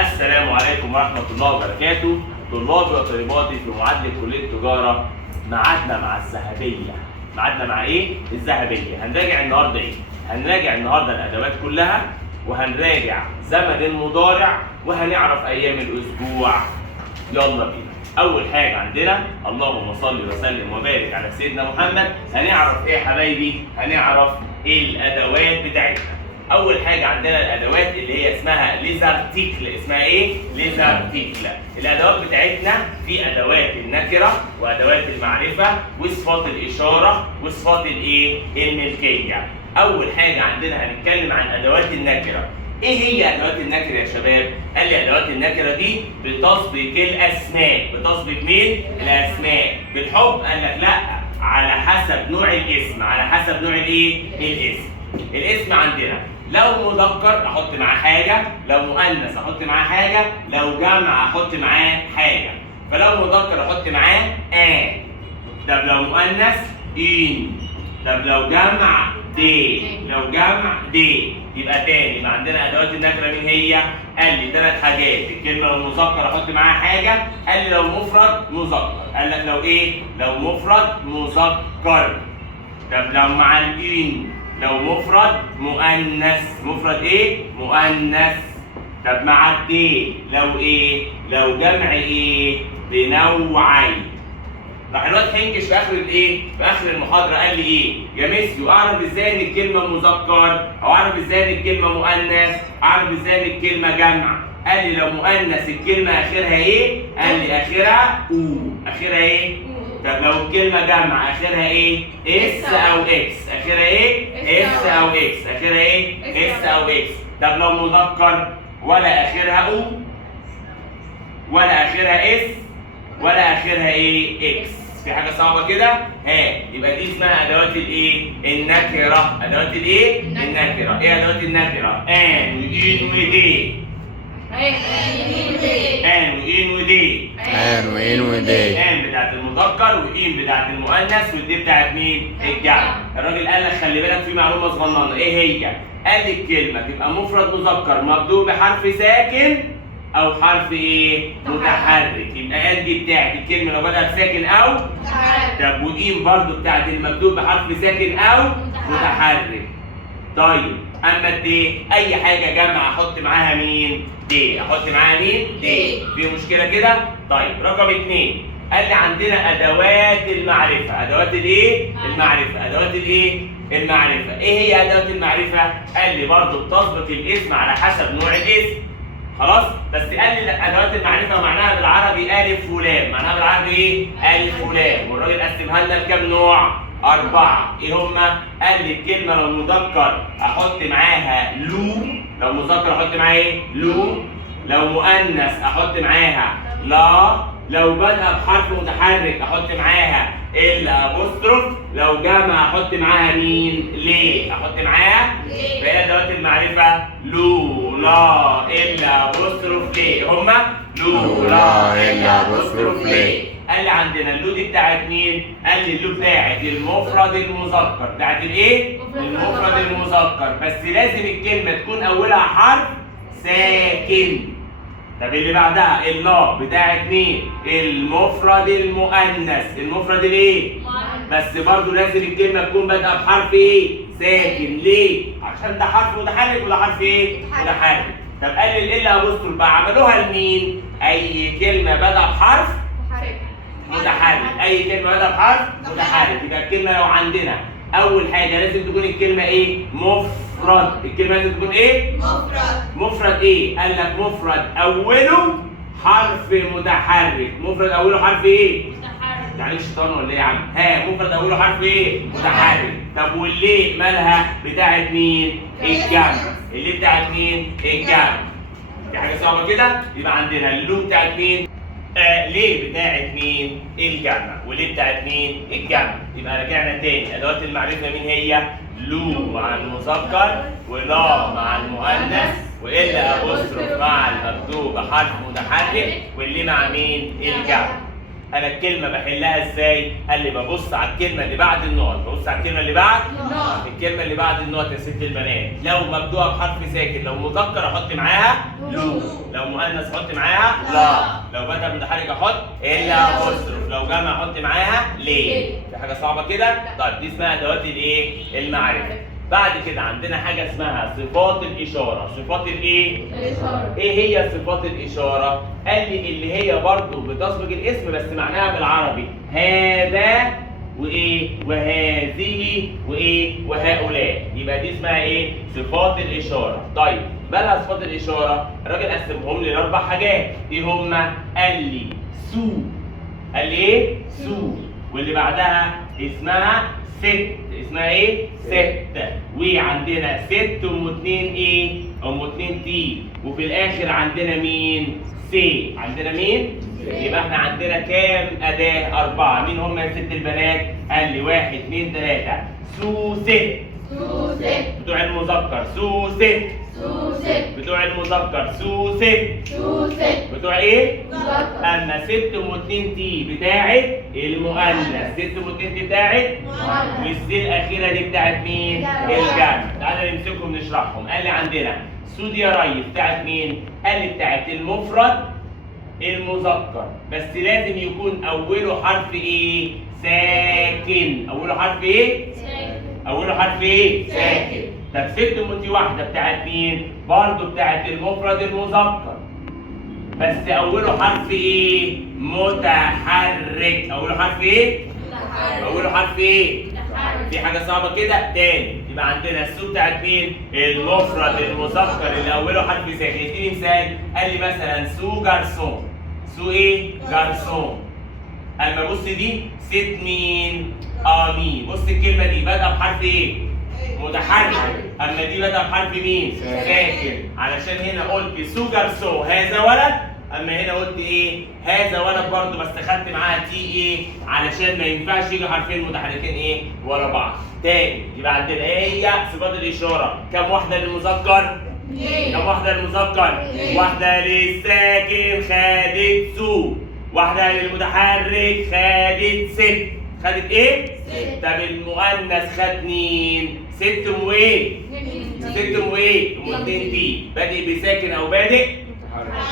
السلام عليكم ورحمة الله وبركاته. طلابي وطالباتي في معادلة كلية التجارة، ميعادنا مع الذهبية. ميعادنا مع إيه؟ الذهبية. هنراجع النهارده إيه؟ هنراجع النهارده الأدوات كلها، وهنراجع زمن المضارع، وهنعرف أيام الأسبوع. يلا بينا. أول حاجة عندنا اللهم صل وسلم وبارك على سيدنا محمد. هنعرف إيه يا حبايبي؟ هنعرف إيه الأدوات بتاعتنا. أول حاجة عندنا الأدوات اللي هي اسمها ليزارتيكل. اسمها إيه؟ ليزارتيكل. الأدوات بتاعتنا في أدوات النكرة وأدوات المعرفة وصفات الإشارة وصفات الإيه؟ الملكية. أول حاجة عندنا هنتكلم عن أدوات النكرة. إيه هي أدوات النكرة يا شباب؟ قال لي أدوات النكرة دي بتسبق الأسماء. بتسبق مين؟ الأسماء. بالحب؟ قال لك لأ، على حسب نوع الاسم. على حسب نوع الإيه؟ الاسم. الاسم عندنا لو مذكر احط معاه حاجه، لو مؤنث احط معاه حاجه، لو جمع احط معاه حاجه. فلو مذكر احط معاه طب لو مؤنث ان. طب لو جمع دي. لو جمع دي. يبقى تاني ما عندنا ادوات النكره مين هي؟ قال لي 3 حاجات. الكلمه لو مذكر احط معاها حاجه. قال لي لو مفرد مذكر. قال لك لو ايه؟ لو مفرد مذكر. طب لو مع الان لو مفرد مؤنث. مفرد ايه؟ مؤنث. طب مع الدي لو ايه؟ لو جمع ايه؟ بنوعين. راح الواد حنكش في اخر الايه؟ في اخر المحاضره قال لي ايه؟ يا ميسيو اعرف ازاي ان الكلمه مذكر؟ او اعرف ازاي ان الكلمه مؤنث؟ اعرف ازاي ان الكلمه جمع؟ قال لي لو مؤنث الكلمه اخرها ايه؟ قال لي اخرها او. اخرها ايه؟ طب لو الكلمة جمع اخرها ايه؟ اس او اكس. اخرها ايه؟ اس او اكس. اخرها ايه؟ اس او اكس. طب لو مذكر ولا اخرها او ولا اخرها اس ولا اخرها ايه؟ اكس. في حاجة صعبة كده؟ يبقى دي اسمها ادوات الايه؟ النكرة. ادوات الايه؟ النكرة. ايه ادوات النكرة؟ ان وان ودي. ان وان ودي. ان وان ودي. ان بتاعت المذكر وان بتاعت المؤنث ودي بتاعت مين؟ الجمع. الراجل قال لك خلي بالك في معلومه صغننه. ايه هي؟ قال لي الكلمه تبقى مفرد مذكر مبدوء بحرف ساكن او حرف ايه؟ متحرك. يبقى ان دي بتاعت الكلمه لو بدأت ساكن او متحرك. طب وان برضو بتاعت المبدوء بحرف ساكن او متحرك. طيب اما دي اي حاجه جمع احط معاها مين؟ دي. احط معاها مين؟ دي. في مشكله كده؟ طيب رقم 2 قال لي عندنا ادوات المعرفه. ادوات الايه؟ المعرفه. ادوات الايه؟ المعرفه. ايه هي ادوات المعرفه؟ قال لي برضه بتسبق الاسم على حسب نوع الاسم. خلاص؟ بس قال لي ادوات المعرفه معناها بالعربي الف ولام. معناها بالعربي ايه؟ الف ولام. والراجل قسمها لنا لكام نوع؟ 4. ايه هما؟ قال لي الكلمه لو مذكر احط معاها لو. لو مذكر احط معاها ايه؟ لو. لو مؤنث احط معاها لا. لو بدأ بحرف متحرك احط معاها الابوستروف. لو جمع احط معاها مين؟ ليه. احط معاها ليه. فهي ادوات المعرفه لو لا الا ابوستروف ليه. هما لو لا الا ابوستروف ليه. قال لي عندنا اللو دي بتاعت مين؟ قال لي اللو بتاعت المفرد المذكر. بتاعت الايه؟ المفرد المذكر. بس لازم الكلمه تكون اولها حرف ساكن. طب اللي بعدها اللا بتاعت مين؟ المفرد المؤنث. المفرد الايه؟ بس برضه لازم الكلمه تكون بادئه بحرف ايه؟ ساكن. ليه؟ عشان ده حرف متحرك وده حرف ايه؟ متحرك. طب قال لي الا ابوستروف بقى عملوها لمين؟ اي كلمه بادئه بحرف متحرك. اي كلمه بادئه بحرف متحرك. يبقى الكلمه لو عندنا اول حاجه لازم تكون الكلمه ايه؟ مفرد. الكلمه لازم تكون ايه؟ مفرد. مفرد ايه؟ قال لك مفرد اوله حرف متحرك. مفرد اوله حرف ايه؟ متحرك. يعني شيطان ولا ايه يا عم؟ مفرد اوله حرف ايه؟ متحرك. طب والليه مالها؟ بتاعت مين؟ الجمع. الليه بتاعت مين؟ الجمع. دي حاجه صعبه كده؟ يبقى عندنا اللو بتاعت مين؟ ليه بتاعت مين؟ الجمع. وليه بتاعت مين؟ الجمع. يبقى رجعنا تاني ادوات المعرفه مين هي؟ لو مع المذكر ولا مع المؤنث والا ابوستروف مع المكتوب بحرف متحرك واللي مع مين؟ الجمع. انا الكلمه بحلها ازاي؟ قال لي ببص على الكلمه اللي بعد النقط، ببص على الكلمه اللي بعد النقط. الكلمه اللي بعد النقط يا ست البنات، لو مبدوءه بحرف ساكن، لو مذكر احط معاها لو، لو مؤنث احط معاها لا، لو بدأ متحرك احط الا ابوستروف، لو جمع احط معاها ليه. في حاجه صعبه كده؟ طيب دي اسمها ادوات الايه؟ المعرفه. بعد كده عندنا حاجه اسمها صفات الاشاره. صفات الايه؟ الإشارة. ايه هي صفات الاشاره؟ قال لي اللي هي برضو بتسبق الاسم بس معناها بالعربي هذا وايه؟ وهذه وايه؟ وهؤلاء. يبقى دي اسمها ايه؟ صفات الاشاره. طيب مالها صفات الاشاره؟ الراجل قسمهم لي لاربع حاجات، ايه هما؟ قال لي سو. قال لي ايه؟ سو. واللي بعدها اسمها ست. اسمها ايه؟ ست. وعندنا ست ام اتنين ايه؟ ام اتنين تي. وفي الاخر عندنا مين؟ سي. عندنا مين؟ يبقى احنا عندنا كام اداه؟ اربعه. مين هم يا ست البنات؟ قال لي واحد اتنين تلاته. سو ست. سو ست. بتوع المذكر سو ست. سو ست. بتوع المذكر سو ست. سو ست. بتوع ايه؟ مذكر. اما ست ام اتنين تي بتاعت المؤنث، ست ام اتنين تي بتاعت مؤنث. والسي الاخيره دي بتاعت مين؟ الجمع. الجمع. تعالى نمسكهم نشرحهم. قال لي عندنا سو دي يا ريس بتاعت مين؟ قال لي بتاعت المفرد المذكر، بس لازم يكون اوله حرف ايه؟ ساكن. اوله حرف ايه؟ ساكن. اوله حرف ايه؟ ساكن. طب ست ام واحده بتاعت مين؟ برضه بتاعت المفرد المذكر، بس اوله حرف ايه؟ متحرك. اوله حرف ايه؟ متحرك. اوله حرف ايه؟ متحرك. في حاجه صعبه كده؟ تاني. يبقى عندنا السو بتاعت مين؟ المفرد المذكر اللي اوله حرف ساكن. اديني مثال. قال لي مثلا سو جارسون. سو ايه؟ جارسون. اما بص دي ست مين؟ مين. بص الكلمه دي بادئه بحرف ايه؟ متحرك. اما دي بادئه بحرف مين؟ ساكن. علشان هنا قلت سو جارسون هذا ولد، اما هنا قلت ايه؟ هذا ولد برضه، بس خدت معاها تي ايه؟ علشان ما ينفعش يجي حرفين متحركين ايه؟ ورا بعض. تاني يبقى عندنا ايه هي صفات الاشاره؟ كم واحده للمذكر؟ كم واحده للمذكر؟ واحده للساكن خدت سو، واحده للمتحرك خدت ست. خدت ايه؟ ست. طب المؤنث خد مين؟ ست ام وايه؟ ست ام وايه؟ ام اتنين تي. بادئ بساكن او بادئ؟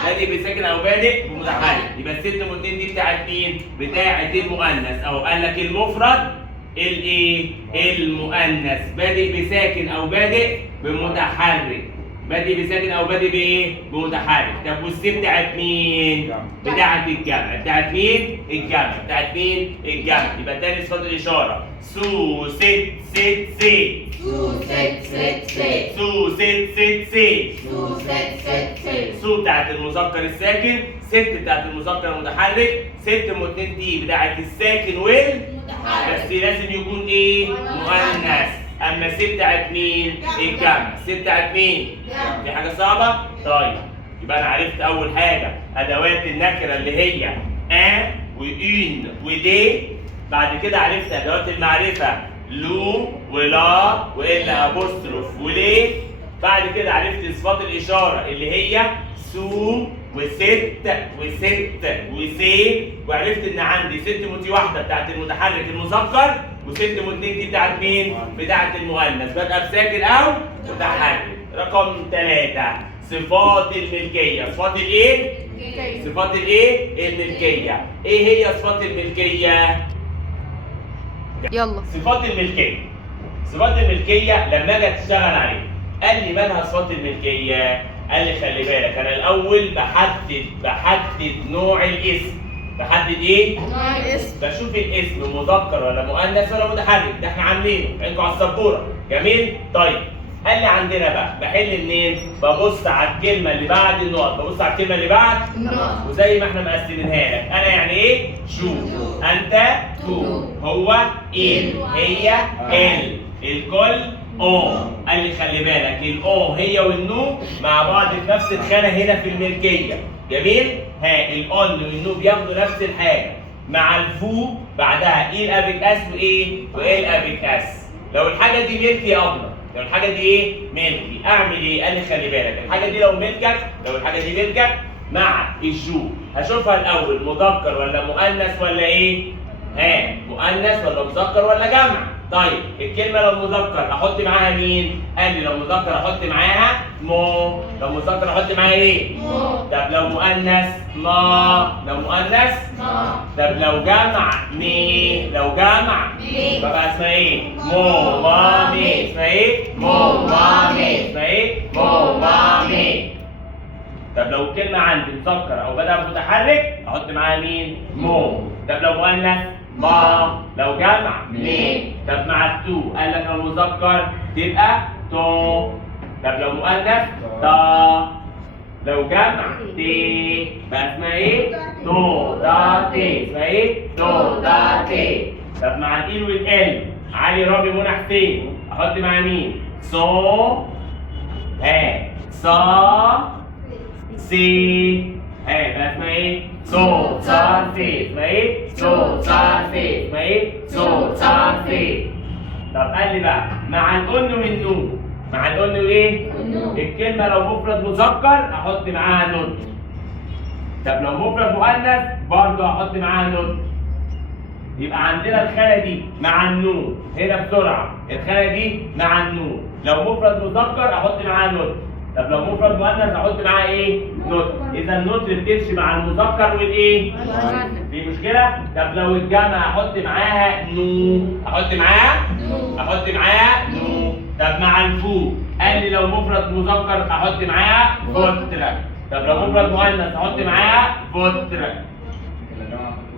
بادئ بساكن او بادئ بمتحرك. يبقى الست ام اتنين دي بتاعت مين؟ بتاعت المؤنث. اهو قال لك المفرد الايه؟ المؤنث بادئ بساكن او بادئ بمتحرك. بادئ بساكن او بادئ بايه؟ بمتحرك. طب والسي بتاعت مين؟ بتاعت الجمع. بتاعت مين؟ الجمع. بتاعت مين؟ الجمع. يبقى تاني صفات الاشاره سو ست ست ست. سو ست ست ست. سو ست ست ست. سو ست ست ست. سو بتاعت المذكر الساكن، ست بتاعت المذكر المتحرك، ست ام اتنين تي بتاعت الساكن متحرك. بس لازم يكون ايه؟ مؤنث. اما سي بتاعت مين؟ الجمع. سي بتاعت مين؟ جمع. دي حاجه صعبه؟ طيب يبقى انا عرفت اول حاجه ادوات النكره اللي هي وإن ودي. بعد كده عرفت ادوات المعرفه لو ولا والا ابوستروف وليه. بعد كده عرفت صفات الاشاره اللي هي سو وست وست وسي. وعرفت ان عندي ست موتي واحده بتاعت المتحرك المذكر وست موتين دي بتاعت مين؟ بتاعت المؤنث بادئه بساكن او متحرك. رقم 3 صفات الملكيه. صفات الايه؟ صفات الايه؟ الملكيه. ايه هي صفات الملكيه؟ يلا. صفات الملكيه. صفات الملكيه لما اجي اشتغل عليها قال لي مالها صفات الملكيه؟ قال لي خلي بالك انا الاول بحدد نوع الاسم. بحدد ايه؟ نوع الاسم. بشوف الاسم مذكر ولا مؤنث ولا متحرك. ده احنا عاملينه عندكم على السبوره. جميل؟ طيب قال لي عندنا بقى بحل منين؟ ببص على الكلمه اللي بعد النقط. ببص على الكلمه اللي بعد النقط. وزي ما احنا مقسمينها لك انا يعني ايه؟ شو. انت تو. هو ان. هي ال. الكل اون. قال لي خلي بالك الاون هي والنو مع بعض في نفس الخانه هنا في الملكيه. جميل؟ ها الاون والنو بياخدوا نفس الحاجه مع الفو بعدها ايه الابيك اس وايه؟ وايه الابيك اس. لو الحاجه دي ملكي يا ابله، لو الحاجه دي ايه؟ ملكي، اعمل ايه؟ قال لي خلي بالك الحاجه دي لو ملكك، لو الحاجه دي ملكك مع الجو. هشوفها الاول مذكر ولا مؤنث ولا ايه؟ مؤنث ولا مذكر ولا جمع؟ طيب الكلمة لو مذكر احط معاها مين؟ قال لي لو مذكر احط معاها مو، لو مذكر احط معاها ايه؟ مو. طب لو مؤنث ما، لو مؤنث ما. طب لو جمع مي، لو جمع مي. بقى اسمها ايه؟ مو مامي. اسمها ايه؟ مو مامي. اسمها ايه؟ مو مامي. طب لو الكلمة عندي مذكر أو بدأ متحرك أحط معاها مين؟ مو. طب لو مؤنث ما، لو جمع مي. طب مع التو قال لك لو مذكر تبقى تو. طب لو مؤنث تا. لو جمع تي بقى اسمها ايه؟ تو تا تي. اسمها ايه؟ تو تا تي. طب مع الإل والإل علي رامي منى حسين أحط معاها مين؟ صو صا سي. بقى اسمها ايه؟ صو صا سي. اسمها ايه؟ صو صا سي. اسمها ايه؟ صو صا سي. طب قال لي بقى مع الأن والنون، مع الأن وايه؟ النون. الكلمة لو مفرد مذكر أحط معاها نون. طب لو مفرد مؤنث برضه أحط معاها نون. يبقى عندنا الخانة دي مع النون هنا بسرعة، الخانة دي مع النون. لو مفرد مذكر أحط معاها نون. طب لو مفرد مؤنث أحط معاها إيه؟ نون. إذا النون بتمشي مع المذكر والإيه؟ في مشكلة؟ طب لو الجمع أحط معاها نو، أحط معاها؟ نو. أحط معاها نو. طب مع الفو قال لي لو مفرد مذكر أحط معاها فوترة. طب لو مفرد مؤنث أحط معاها فوترة.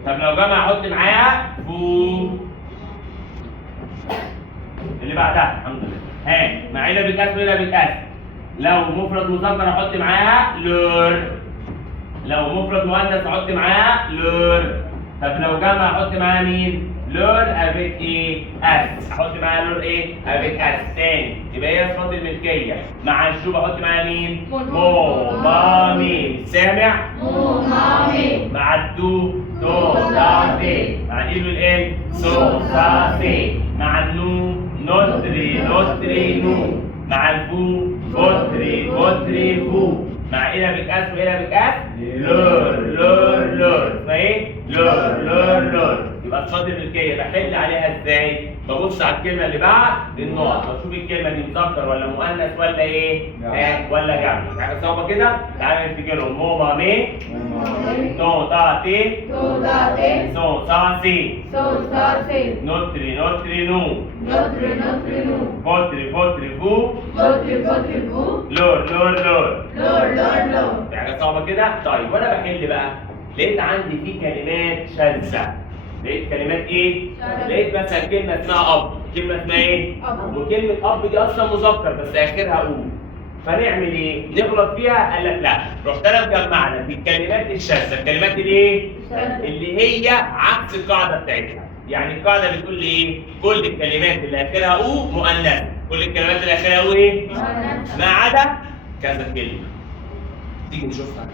طب لو جمع أحط معاها فو. اللي بعدها الحمد لله. مع هنا بتقاس وهنا بتقاس. لو مفرد مذكر احط معاها لور. لو مفرد مؤنث احط معاها لور. طب لو جمع احط معاها مين؟ لور افيك ايه؟ اس. احط معاها لور ايه؟ افيك اس. تاني يبقى هي صفات الملكيه. مع الشو بحط معاها مين؟ مو مامي. سامع؟ مو مامي. مع الدو تو تاتي. مع الإل والإل سو ساسي. مع النو نوتري نوتري نو. مع الفو فوتري فوتري فو. مع إلى بتقاس وإلى بتقاس لور لور لور. اسمها إيه؟ لور لور لور. يبقى صفات الملكية بحل عليها إزاي؟ ببص على الكلمة اللي بعد النقط وأشوف الكلمة دي مذكر ولا مؤنث ولا إيه؟ ولا جمع. حاجة صعبة كده؟ تعالى نفتكرهم. مو مامي. تو تاتي. تو تاتي. سو ساسي. سو ساسي. نوتري نوتري نو. نوتري نوتري نو. فوتري فوتري فو. فوتري فوتري فو. لور لور لور. لور لور لور. في حاجة صعبة كده؟ طيب وأنا بحل بقى لقيت عندي في كلمات شاذة. لقيت كلمات إيه؟ شاذة. لقيت مثلا كلمة اسمها أب، كلمة اسمها إيه؟ أب. وكلمة أب دي أصلا مذكر بس آخرها أو. فنعمل إيه؟ نغلط فيها؟ قال لك لا، رحت أنا مجمعنا في الكلمات الشاذة، الكلمات الإيه؟ اللي هي عكس القاعدة بتاعتها. يعني القاعدة بتقول لي إيه؟ كل الكلمات اللي آخرها أو مؤنثة، كل الكلمات اللي آخرها أو إيه؟ ما عدا كذا كلمة. تيجي نشوفها؟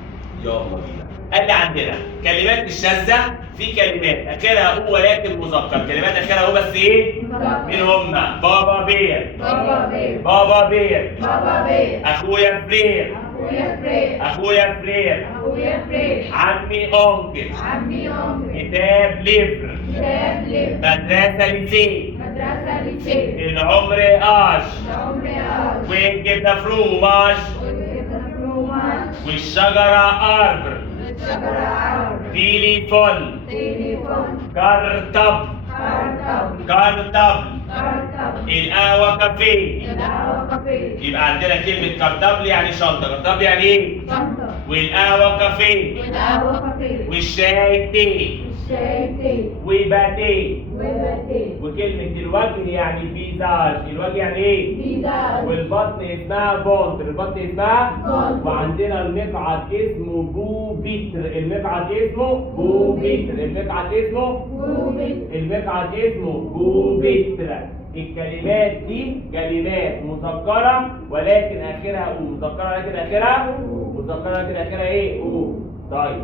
يلا بينا. قال لي عندنا كلمات الشاذة في كلمات آخرها أو ولكن مذكر، كلمات آخرها أو بس إيه؟ مين هما؟ بابا بير. بابا بير. بابا بير. بابا بير. أخويا فرير. أخويا فرير. أخويا فرير. أخويا فرير. عمي أونكل. عمي عمري. كتاب ليفر. كتاب ليف. مدرسة ليسيه. مدرسة ليسيه. العمر آش. عمري آش. والجبنة فروماش. والجبنة فروماش. والشجرة أربر. والشجرة عرب. تليفون. تليفون. كرطب. كارتب. كرطب. كارتب. القهوة كافيه. القهوة كافيه. يبقى عندنا كلمة كرطبل يعني شنطة، كرطبل يعني إيه؟ شنطة. والقهوة كافيه. والقهوة كافيه. والشاي تي. الشاي تي. وباتيه. وباتيه. وكلمة الوجه يعني فيزاج، الوجه يعني إيه؟ بيزاج. والبطن اسمها فونتر، البطن اسمها فونتر. وعندنا المقعد اسمه بوبيتر، المقعد اسمه بوبيتر، المقعد اسمه بوبيت. المقعد اسمه بوبيتر. الكلمات دي كلمات مذكرة ولكن آخرها أو، مذكرة لكن آخرها مذكرة لكن آخرها إيه؟ أو. طيب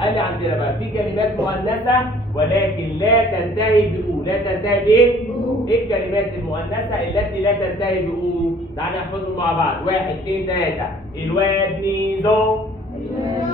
قال لي عندنا بقى في كلمات مؤنثة ولكن لا تنتهي بأو، لا تنتهي بإيه؟ بأو. إيه الكلمات المؤنثة التي لا تنتهي بأو؟ تعالى نحفظهم مع بعض، 1 2 3. الواد ميزو. الواد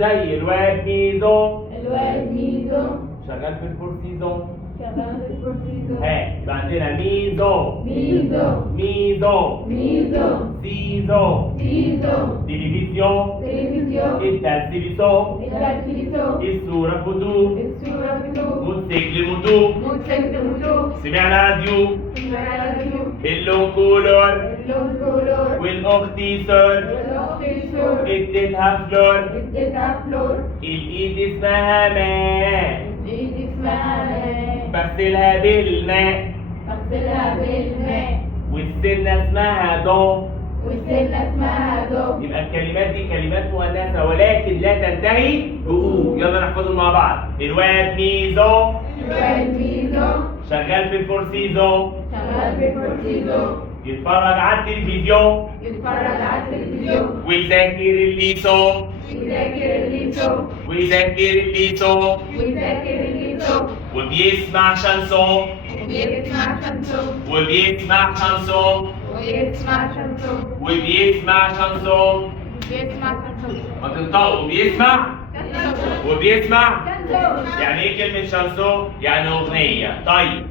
زي الواد ميزون الواد ميزون شغال في الفور سيزون. شغال في الكورتيزون يبقى عندنا ميزون ميزون ميزون ميزون سيزون سيزون تلفزيون تلفزيون التلفزيون التلفزيون الصورة فوتو الصورة فيديو موتوسيكل موتو موتوسيكل موتو سمعنا راديو راديو اللون كولور اللون كولور والاختي سور والاختيسور اديتها فلور اديتها فلور الايد اسمها ماء ايد اسمها ماء بغسلها بالماء بغسلها بالماء والسنة اسمها دون. والسنة اسمها دو يبقى الكلمات دي كلمات مؤنثة ولكن لا تنتهي بأو. يلا نحفظهم مع بعض. الواد ميزون الواد ميزون شغال في الفور سيزون شغال في الكورتيزون يتفرج على التلفزيون يتفرج على التلفزيون ويذاكر الليسون ويذاكر الليسون ويذاكر الليسون ويذاكر الليسون وبيسمع شانسون ويسمع شانسون وبيسمع شانسون ويسمع شانسون وبيسمع شانسون. ويسمع شانسون ما تنطقوا. وبيسمع وبيسمع شانسون يعني ايه كلمة شانسون؟ يعني أغنية. طيب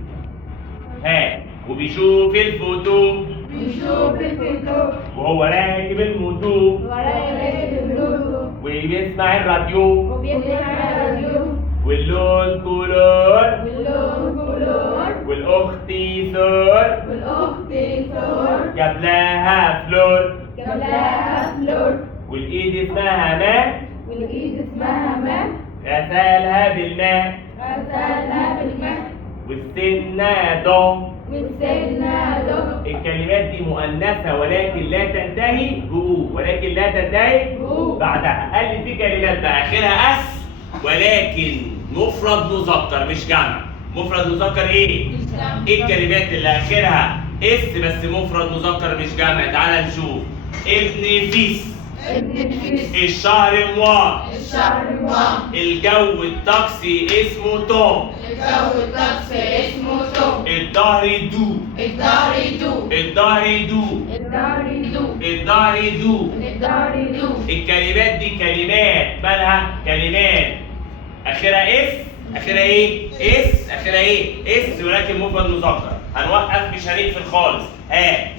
وبيشوف الفوتو بيشوف الفيديو وهو راكب الموتو ورايح البلوتو وبيسمع الراديو وبيسمع الراديو واللون كولور واللون كولور والأختي سور والاختيسور جاب لها فلور جاب لها فلور والإيد اسمها ماء والايد اسمها ماء غسلها بالماء غسلها بالماء والسنة دون. والسنة دو الكلمات دي مؤنثة ولكن لا تنتهي بأو ولكن لا تنتهي بأو. بعدها. قال لي في كلمات بقى آخرها أس ولكن مفرد مذكر مش جمع. مفرد مذكر إيه؟ إيه الكلمات اللي آخرها اس بس مفرد مذكر مش جمع؟ تعالى نشوف. ابن فيس ابن الفيس الشهر موا الشهر موا الجو الطقسي اسمه توم الجو الطقس اسمه تو الظهر دو الدار يدو الظهر دو الدار يدو الظهر دو. الدار يدو الكلمات دي كلمات مالها كلمات اخرها اس اخرها ايه اس اخرها ايه اس ولكن مفرد مذكر. هنوقف مش هنقفل خالص.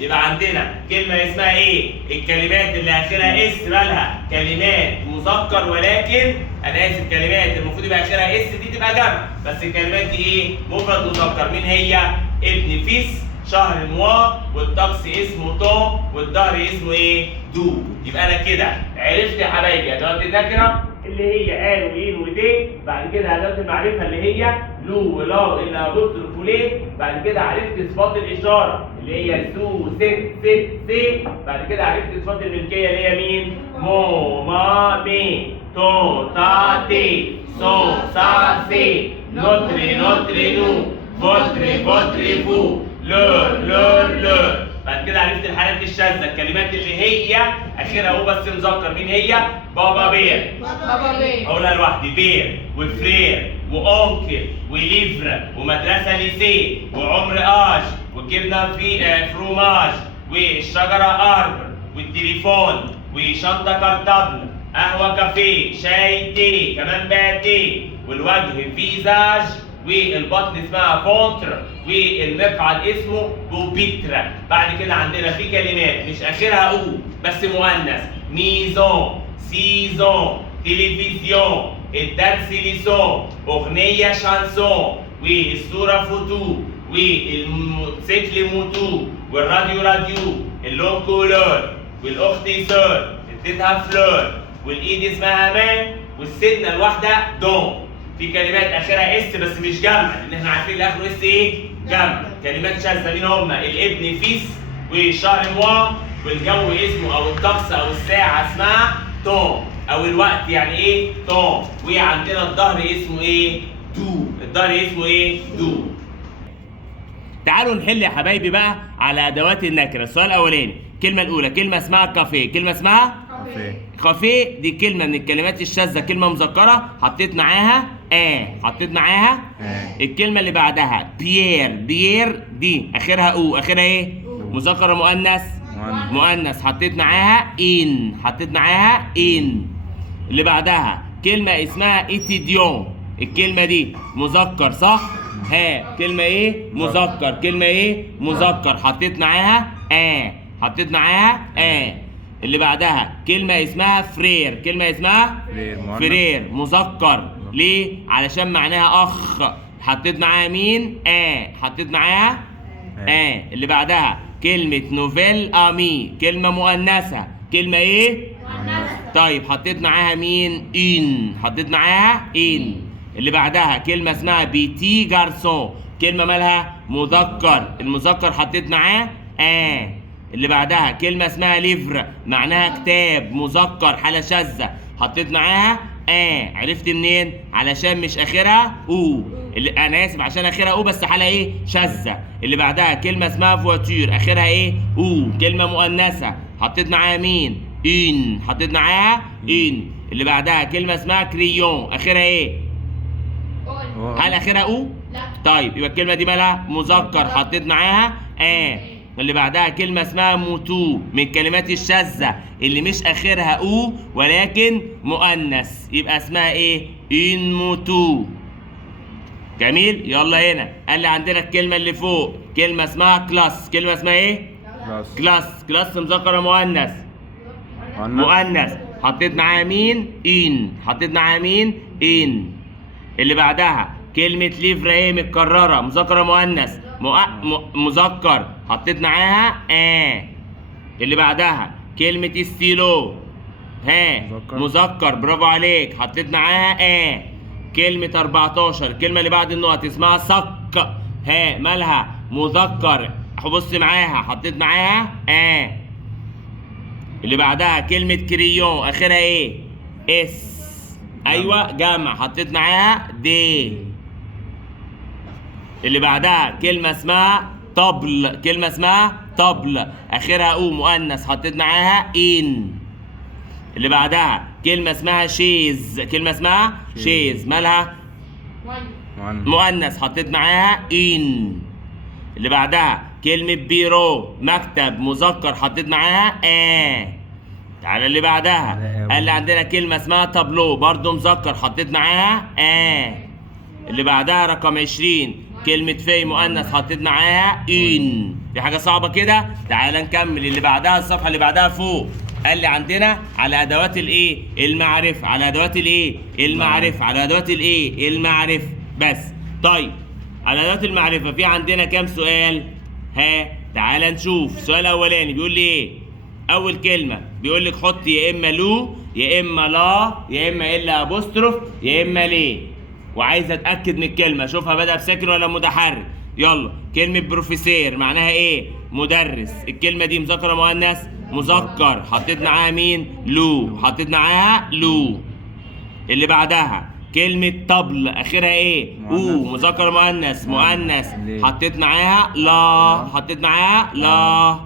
يبقى عندنا كلمه اسمها ايه الكلمات اللي اخرها اس مالها كلمات مذكر ولكن انا اسف كلمات المفروض يبقى اخرها اس دي تبقى جمع بس الكلمات دي ايه مفرد مذكر. مين هي؟ ابن فيس شهر موا والطقس اسمه طون والظهر اسمه ايه دو. يبقى انا كده عرفت يا حبايبي ادوات النكره اللي هي ان وين ودي. بعد كده ادوات المعرفه اللي هي لو ولا الا بوستر فوليه. بعد كده عرفت صفات الاشاره اللي هي سو ست سي. بعد كده عرفت صفات الملكيه اللي هي مين؟ مو ما مي تو تا تي سو سا سي نوتري نوتري نو فوتري فوتري فو لور لور لور. بعد كده عرفت الحالات الشاذة الكلمات اللي هي اخرها او بس مذكر. مين هي؟ بابا بير بابا بيه اقولها لوحدي. بير وفرير واونكل وليفر ومدرسه ليسيه وعمر اج وجبنه في فروماج والشجره اربر والتليفون وشنطه كارتابل قهوه كافيه شاي تي كمان باتيه والوجه فيزاج والبطن اسمها فونتر والمقعد اسمه بوبيتر. بعد كده عندنا في كلمات مش اخرها او بس مؤنث. ميزون سيزون تلفزيون الدرس ليسون اغنيه شانسون والصوره فوتو والموتوسيكل موتو والراديو راديو اللون كولور والاختي سور اديتها فلور والايد اسمها مان والسنه الواحده دون. في كلمات اخرها اس بس مش جمع لان احنا عارفين اللي اخره اس ايه؟ جمع. كلمات شاذه مين هم؟ الابن فيس والشهر موا والجو اسمه او الطقس او الساعه اسمها تون او الوقت يعني ايه؟ تون. وعندنا الظهر اسمه ايه؟ دو. الظهر اسمه ايه؟ دو. تعالوا نحل يا حبايبي بقى على ادوات النكره. السؤال الاولاني الكلمه الاولى كلمه اسمها كافيه. كلمه اسمها كافيه. كافيه دي كلمه من الكلمات الشاذه كلمه مذكره حطيت معاها حطيت معاها الكلمه اللي بعدها بيير. بيير دي اخرها او اخرها ايه؟ مذكر مؤنث؟ مؤنث. حطيت معاها ان حطيت معاها ان. اللي بعدها كلمة اسمها ايتيديون. الكلمة دي مذكر صح؟ ها كلمة ايه؟ مذكر. كلمة ايه؟ مذكر. حطيت معاها حطيت معاها اللي بعدها كلمة اسمها فرير. كلمة اسمها فرير مذكر. ليه؟ علشان معناها أخ. حطيت معاها مين؟ حطيت معاها اللي بعدها كلمة نوفيل أمي. كلمة مؤنثة. كلمة إيه؟ طيب حطيت معاها مين؟ إن. حطيت معاها إن. اللي بعدها كلمة اسمها بيتي جارسون. كلمة مالها؟ مذكر. المذكر حطيت معاه اللي بعدها كلمة اسمها ليفر معناها كتاب مذكر حالة شاذة. حطيت معاها عرفت منين؟ علشان مش اخرها او. اللي انا اسف عشان اخرها او بس حالة ايه؟ شاذة. اللي بعدها كلمة اسمها فواتير اخرها ايه؟ او. كلمة مؤنثة. حطيت معاها مين؟ ان. حطيت معاها ان. اللي بعدها كلمة اسمها كريون اخرها ايه؟ هل اخرها او؟ لا. طيب يبقى الكلمة دي مالها؟ مذكر. حطيت معاها اللي بعدها كلمة اسمها موتو من الكلمات الشاذة اللي مش آخرها أو ولكن مؤنث يبقى اسمها إيه؟ إن موتو. جميل؟ يلا هنا قال لي عندنا الكلمة اللي فوق كلمة اسمها كلاس. كلمة اسمها إيه؟ كلاس. كلاس مذكر مؤنث؟ مؤنث. حطيت معاها مين؟ إن. حطيت معاها مين؟ إن. اللي بعدها كلمة ليفر ايه متكررة مذكر مؤنث؟ مذكر. حطيت معاها اللي بعدها كلمة ستيلو مذكر. برافو عليك. حطيت معاها كلمة 14 الكلمة اللي بعد النقط اسمها صك. مالها؟ مذكر. بص معاها. حطيت معاها اللي بعدها كلمة كريون اخرها ايه؟ اس. ايوه جمع. حطيت معاها دي. اللي بعدها كلمة اسمها طبل. كلمة اسمها طبل اخرها او مؤنث. حطيت معاها ان. اللي بعدها كلمة اسمها شيز. كلمة اسمها شيز مالها؟ مؤنث. حطيت معاها ان. اللي بعدها كلمة بيرو مكتب مذكر. حطيت معاها تعالى اللي بعدها قال لي عندنا كلمة اسمها تابلو برضو مذكر. حطيت معاها اللي بعدها رقم 20 كلمة في مؤنث. حطيت معاها ان. في حاجة صعبة كده؟ تعالى نكمل اللي بعدها. الصفحة اللي بعدها فوق قال لي عندنا على ادوات الايه؟ المعرفة. على ادوات الايه؟ المعرفة. على ادوات الايه؟ المعرفة بس. طيب على ادوات المعرفة في عندنا كام سؤال؟ تعالى نشوف. السؤال الاولاني بيقول لي ايه؟ اول كلمة بيقول لك حط يا اما لو يا اما لا يا اما الا ابوستروف يا اما ليه. وعايز اتاكد من الكلمة اشوفها بدأ بساكن ولا متحرك. يلا كلمة بروفيسير معناها ايه؟ مدرس. الكلمة دي مذكر مؤنث؟ مذكر. حطيت معاها مين؟ لو. حطيت معاها لو. اللي بعدها كلمة طبل اخرها ايه؟ او مذكر مؤنث؟ مؤنث. حطيت معاها لا. حطيت معاها لا.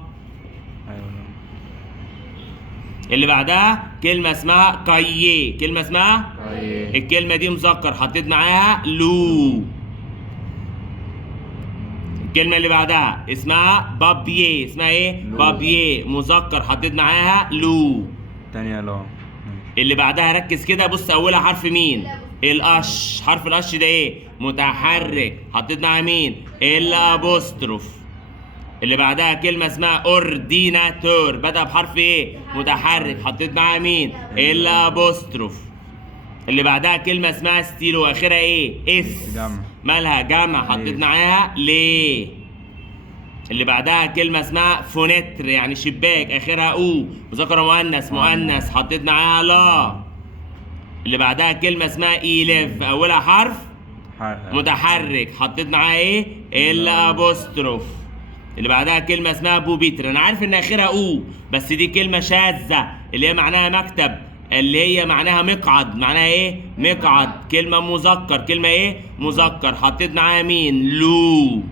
اللي بعدها كلمة اسمها كاييه. كلمة اسمها الكلمة دي مذكر. حطيت معاها لو. الكلمة اللي بعدها اسمها بابيه. اسمها ايه؟ بابيه مذكر. حطيت معاها لو. تانية لا. اللي بعدها ركز كده. بص اولها حرف مين؟ القش. حرف القش ده ايه؟ متحرك. حطيت معاها مين؟ الابوستروف. اللي بعدها كلمة اسمها اورديناتور بدأ بحرف ايه؟ متحرك. حطيت معاها مين؟ الابوستروف. اللي بعدها كلمة اسمها ستيلو اخرها ايه؟ اس. جمع. مالها؟ جمع. حطيت معاها ليه. اللي بعدها كلمة اسمها فونتر يعني شباك اخرها او مذكر مؤنث؟ مؤنث. حطيت معاها لا. اللي بعدها كلمة اسمها ايليف اولها حرف متحرك. حطيت معاها ايه؟ الابوستروف. اللي بعدها كلمة اسمها بوبيتر. انا عارف ان اخرها او بس دي كلمة شاذة اللي هي معناها مكتب اللي هي معناها مقعد. معناها ايه؟ مقعد. كلمة مذكر. كلمة ايه؟ مذكر. حطيت معاها مين؟ لو.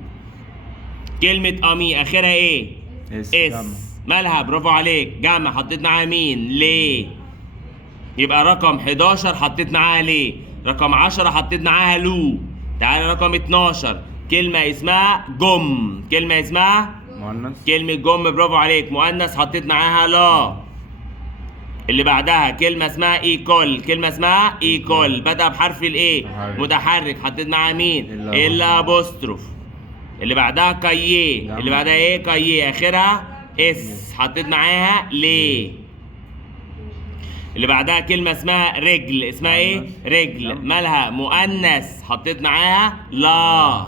كلمة امي اخرها ايه؟ اس. مالها؟ برافو عليك جمع. حطيت معاها مين؟ ليه. يبقى رقم 11 حطيت معاها ليه. رقم 10 حطيت معاها لو. تعالى رقم 12 كلمة اسمها جم. كلمة اسمها مؤنث. كلمة جم. برافو عليك مؤنث. حطيت معاها لا. اللي بعدها كلمة اسمها ايكول، كلمة اسمها ايكول بدأ بحرف الايه؟ متحرك، حطيت معاها مين؟ الا ابوستروف. اللي بعدها كاييه، اللي بعدها ايه؟ كاييه اخرها اس، حطيت معاها ليه. اللي بعدها كلمة اسمها رجل، اسمها ايه؟ رجل، مالها؟ مؤنث، حطيت معاها لا.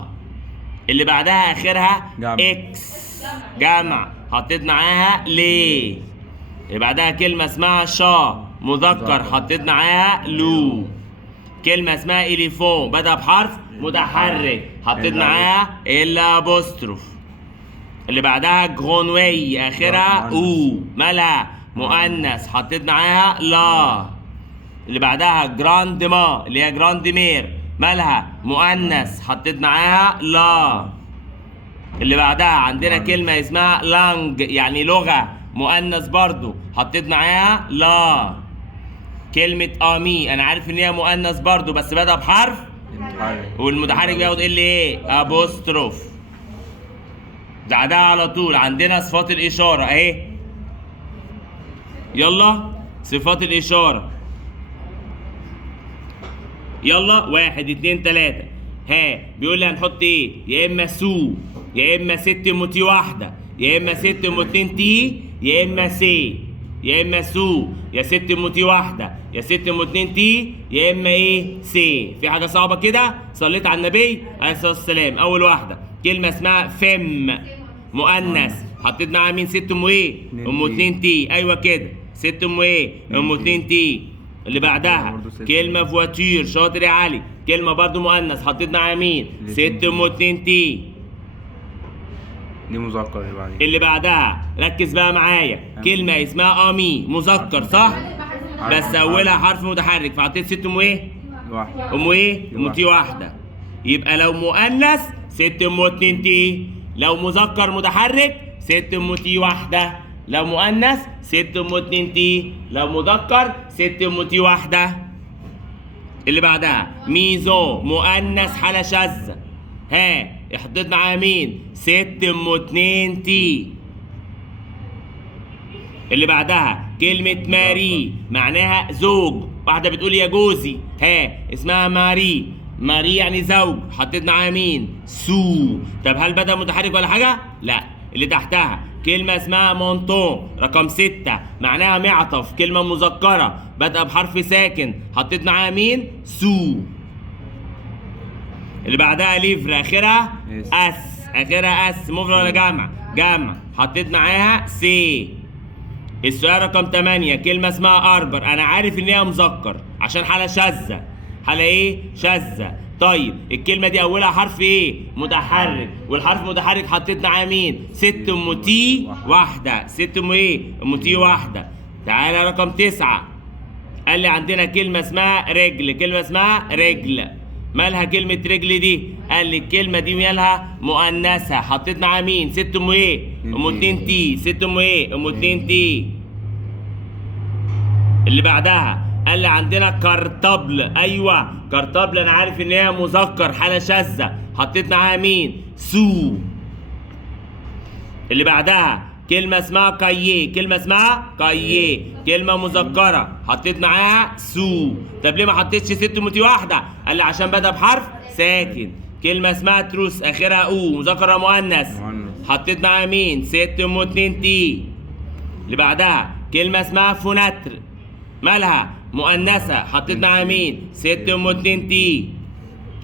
اللي بعدها اخرها اكس، جمع، حطيت معاها ليه. اللي بعدها كلمة اسمها شا، مذكر، حطيت معاها لو. كلمة اسمها إليفون بدأ بحرف متحرك، حطيت معاها إلا أبوستروف. اللي بعدها جرونوي آخرها أو، مالها؟ مؤنث، حطيت معاها لا. اللي بعدها جراندما اللي هي جراندمير، مالها؟ مؤنث، حطيت معاها لا. اللي بعدها عندنا كلمة اسمها لانج يعني لغة، مؤنث برضو، حطيت معاها لا. كلمة امي انا عارف ان هي مؤنث برضو بس بدأ بحرف والمتحرك بياخد اللي ايه؟ ابوستروف. بعدها على طول عندنا صفات الاشارة اهي. يلا صفات الاشارة، يلا 1 2 3. ها بيقول لي هنحط ايه؟ يا اما سو، يا اما ست ام تي واحدة، يا اما ست ام 2 تي، يا اما سي، يا اما سو، يا ست ام تي واحدة، يا ست ام 2 تي، يا اما ايه؟ سي. في حاجة صعبة كده؟ صليت على النبي عليه الصلاة والسلام. اول واحدة كلمة اسمها فم، مؤنث، حطيت معاها مين؟ ست ام ايه؟ ام 2 تي، ايوه كده، ست ام ايه؟ ام 2 تي. اللي بعدها كلمة فواتير، شاطر يا علي، كلمة برضو مؤنث، حطيت معاها مين؟ ست ام 2 تي، دي مذكر. اللي بعدين اللي بعدها ركز بقى معايا، كلمة اسمها امي، مذكر صح؟ بس اولها حرف متحرك، فحطيت ست ام ايه؟ واحدة. ام ايه؟ ام تي واحدة. يبقى لو مؤنث ست ام 2 تي، لو مذكر متحرك ست ام تي واحدة، لو مؤنث ست ام 2 تي، لو مذكر ست ام تي واحدة. اللي بعدها ميزو، مؤنث حالة شاذة، ها حطيت معاها مين؟ ست ام 2 تي. اللي بعدها كلمة ماري معناها زوج، واحدة بتقول يا جوزي، ها اسمها ماري، ماري يعني زوج، حطيت معاها مين؟ سو. طب هل بدأ متحرك ولا حاجة؟ لا. اللي تحتها كلمة اسمها مونتون رقم 6 معناها معطف، كلمة مذكرة بدأ بحرف ساكن، حطيت معاها مين؟ سو. اللي بعدها ليفر اخرها اس، اخرها اس، مفرد ولا جمع؟ جمع، حطيت معاها سي. السؤال رقم 8 كلمة اسمها اربر، انا عارف ان هي مذكر عشان حالة شاذة، حالة ايه؟ شاذة. طيب الكلمة دي أولها حرف إيه؟ متحرك، والحرف متحرك حطيت معاه مين؟ ست أم تي واحدة، ست أم إيه؟ أم تي واحدة. تعالى رقم 9 قال لي عندنا كلمة اسمها رجل، كلمة اسمها رجل، مالها كلمة رجل دي؟ قال لي الكلمة دي مالها؟ مؤنثة، حطيت معاها مين؟ ست أم إيه؟ أم 2 تي، ست أم إيه؟ أم 2 تي. اللي بعدها قال لي عندنا كرطبل، ايوه كرطبل انا عارف ان هي مذكر حاله شاذه، حطيت معاها مين؟ سو. اللي بعدها كلمه اسمها كاييه، كلمه اسمها كاييه، كلمه مذكره، حطيت معاها سو. طب ليه ما حطيتش ست موتي واحده؟ قال لي عشان بدأ بحرف ساكن. كلمه اسمها تروس اخرها او، مذكر مؤنث، حطيت معاها مين؟ ست ام 2 تي. اللي بعدها كلمه اسمها فوناتر، مالها؟ مؤنثة، حطيت معاها مين؟ ست ام 2 تي.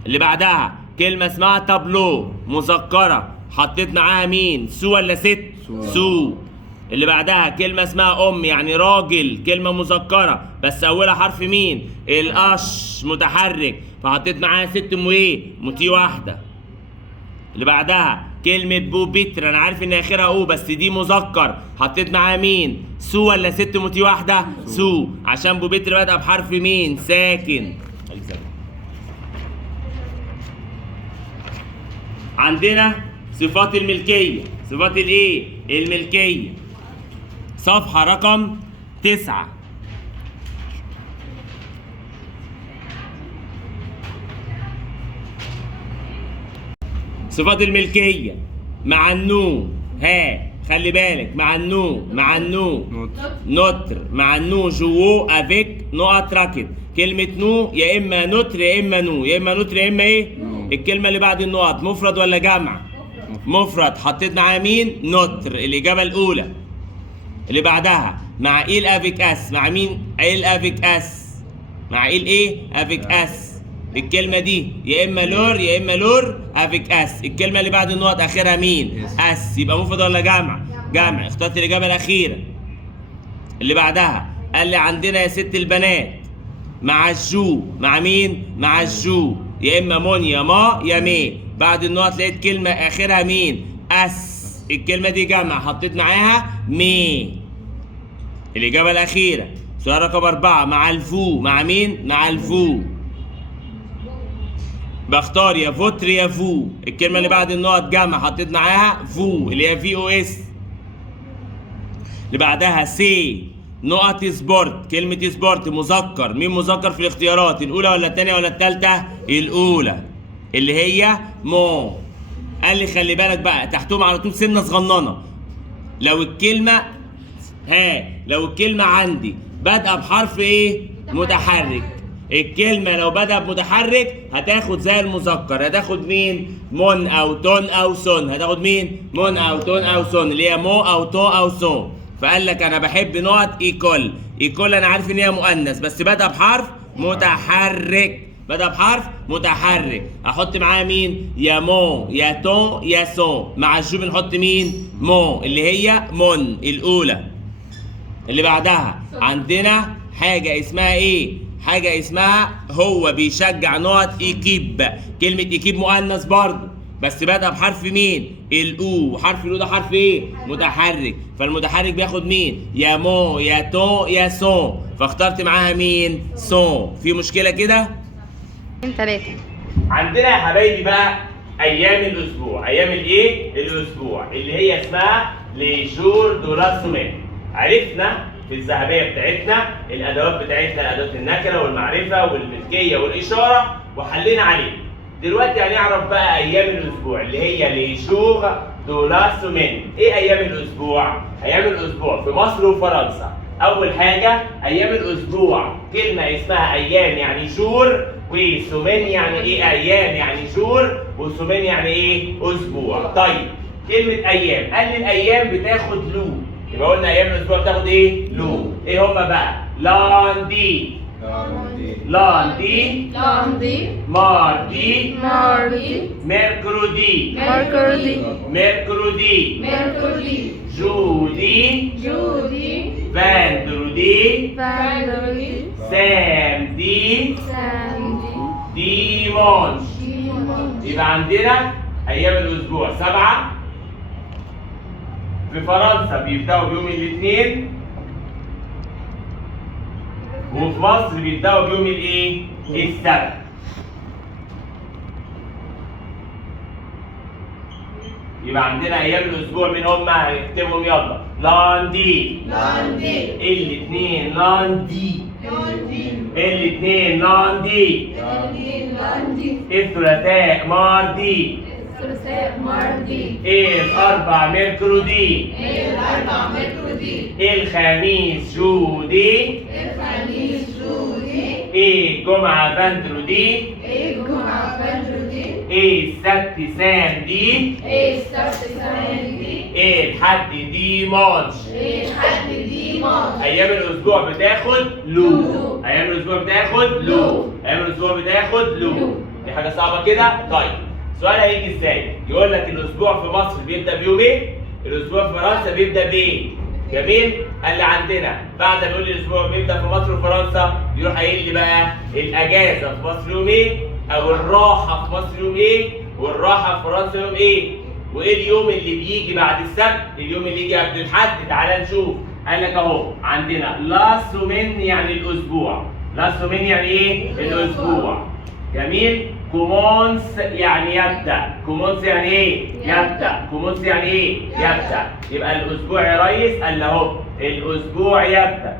اللي بعدها كلمة اسمها تابلو، مذكرة، حطيت معاها مين؟ سو ولا ست؟ سو. اللي بعدها كلمة اسمها أم يعني راجل، كلمة مذكرة بس أولها حرف مين؟ الأش، متحرك، فحطيت معاها ست ام إيه؟ متي واحدة. اللي بعدها كلمة بوبيتر، أنا عارف إن آخرها أو بس دي مذكر، حطيت معاها مين؟ سو ولا ست موتي واحدة؟ سو، عشان بوبيتر بدأ بحرف مين؟ ساكن. عندنا صفات الملكية، صفات الإيه؟ الملكية. صفحة رقم 9. صفات الملكية مع النون، ها خلي بالك مع النو نوت. نوتر مع النو جوو افيك نقط راكت. كلمة نو يا إما نوتر يا إما نو، يا إما نوتر يا إما إيه؟ نو. الكلمة اللي بعد النقط مفرد ولا جمع؟ مفرد. حطيت معاها مين؟ نوتر، الإجابة الأولى. اللي بعدها مع إيل افيك اس، مع مين؟ إيل افيك اس. مع إيل إيه؟ افيك اس. الكلمة دي يا إما لور يا إما لور افيك اس. الكلمة اللي بعد النقط آخرها مين؟ اس. يبقى مفرد ولا جمع؟ جمع. اخترت الإجابة الأخيرة. اللي بعدها قال لي عندنا يا ست البنات مع الجو، مع مين؟ مع الجو، يا اما مون يا ما يا مي. بعد النقط لقيت كلمه اخرها مين؟ اس. الكلمه دي جمع، حطيت معاها مي. الاجابه الاخيره. سؤال رقم 4 مع الفو، مع مين؟ مع الفو. بختار يا فوتر يا فو. الكلمه اللي بعد النقط جمع، حطيت معاها فو اللي هي في او اس. اللي بعدها سي نقط سبورت. كلمة سبورت مذكر، مين مذكر في الاختيارات؟ الأولى ولا الثانية ولا الثالثة؟ الأولى اللي هي مو. قال لي خلي بالك بقى تحتهم على طول سنة صغننة. لو الكلمة لو الكلمة عندي بادئة بحرف إيه؟ متحرك. الكلمة لو بدأ بمتحرك هتاخد زي المذكر، هتاخد مين؟ مون أو تون أو سون. هتاخد مين؟ مون أو تون أو سون اللي هي مو أو تو أو سون. فقال لك انا بحب نقط ايكول. ايكول انا عارف ان هي مؤنث بس بدأ بحرف متحرك، بدأ بحرف متحرك. احط معاها مين؟ يا مو يا تو يا سو. مع الجو بنحط مين؟ مو اللي هي مون الاولى. اللي بعدها عندنا حاجه اسمها ايه؟ حاجه اسمها هو بيشجع نقط ايكيب. كلمه ايكيب مؤنث برضه بس بدأ بحرف مين؟ الأو. حرف الأو ده حرف إيه؟ متحرك. فالمتحرك بياخد مين؟ يا مو يا تو يا سو. فاخترت معاها مين؟ سو. في مشكلة كده؟ 3. عندنا يا حبايبي بقى أيام الأسبوع. أيام الإيه؟ الأسبوع اللي هي اسمها لي جور دو لا سومين. عرفنا في الذهبية بتاعتنا الأدوات بتاعتنا، أدوات النكرة والمعرفة والملكية والإشارة وحلينا عليه. دلوقتي هنعرف بقى ايام الاسبوع اللي هي لي جور دو لا سومين. ايه ايام الاسبوع؟ ايام الاسبوع في مصر وفرنسا. اول حاجه ايام الاسبوع كلمه اسمها ايام يعني جور، وسومين يعني ايه؟ ايام يعني جور، وسومين يعني ايه؟ اسبوع. طيب كلمه ايام، قال لي الايام بتاخد لو، يبقى قلنا ايام الاسبوع بتاخد ايه؟ لو. ايه هما بقى؟ لاندي، لاندي، ماردي، ميركودي، جودي، فاندرودي، سامدي، ديمونش. يبقى عندنا ايام الاسبوع 7. في فرنسا بيبداوا بيوم الاثنين، وفي مصر بيبداوا بيوم الايه؟ السبت. يبقى عندنا ايام الاسبوع مين هم؟ هنكتبهم يلا. لاندي، الاثنين لاندي، الاثنين لاندي، الثلاثاء ماردي، الاربع ميركودي، الخميس جودي، الجمعة فاندرودي، السبت ساندي، الحد ديمونش. ايام الاسبوع بتاخد لو. ايام الاسبوع بتاخد لو. ايام الاسبوع بتاخد لو. دي حاجة صعبة كده؟ طيب السؤال هيجي ازاي؟ يقول لك الاسبوع في مصر بيبدأ بيوم ايه؟ الاسبوع في فرنسا بيبدأ بايه؟ جميل؟ قال لي عندنا بعد ما يقول لي الاسبوع بيبدأ في مصر وفرنسا يروح قايل لي بقى الاجازة في مصر يوم ايه؟ او الراحة في مصر يوم ايه؟ والراحة في فرنسا يوم ايه؟ وايه اليوم اللي بيجي بعد السبت؟ اليوم اللي يجي قبل الحد. تعالى نشوف. قال لك اهو عندنا لا سومين يعني الاسبوع. لا سومين يعني ايه؟ الاسبوع. جميل؟ كومونس يعني يبدأ. كومونس يعني ايه؟ يبدأ. كومونس يعني ايه؟ يبدأ. يبقى الاسبوع يا ريس قال اهو الاسبوع يبدأ.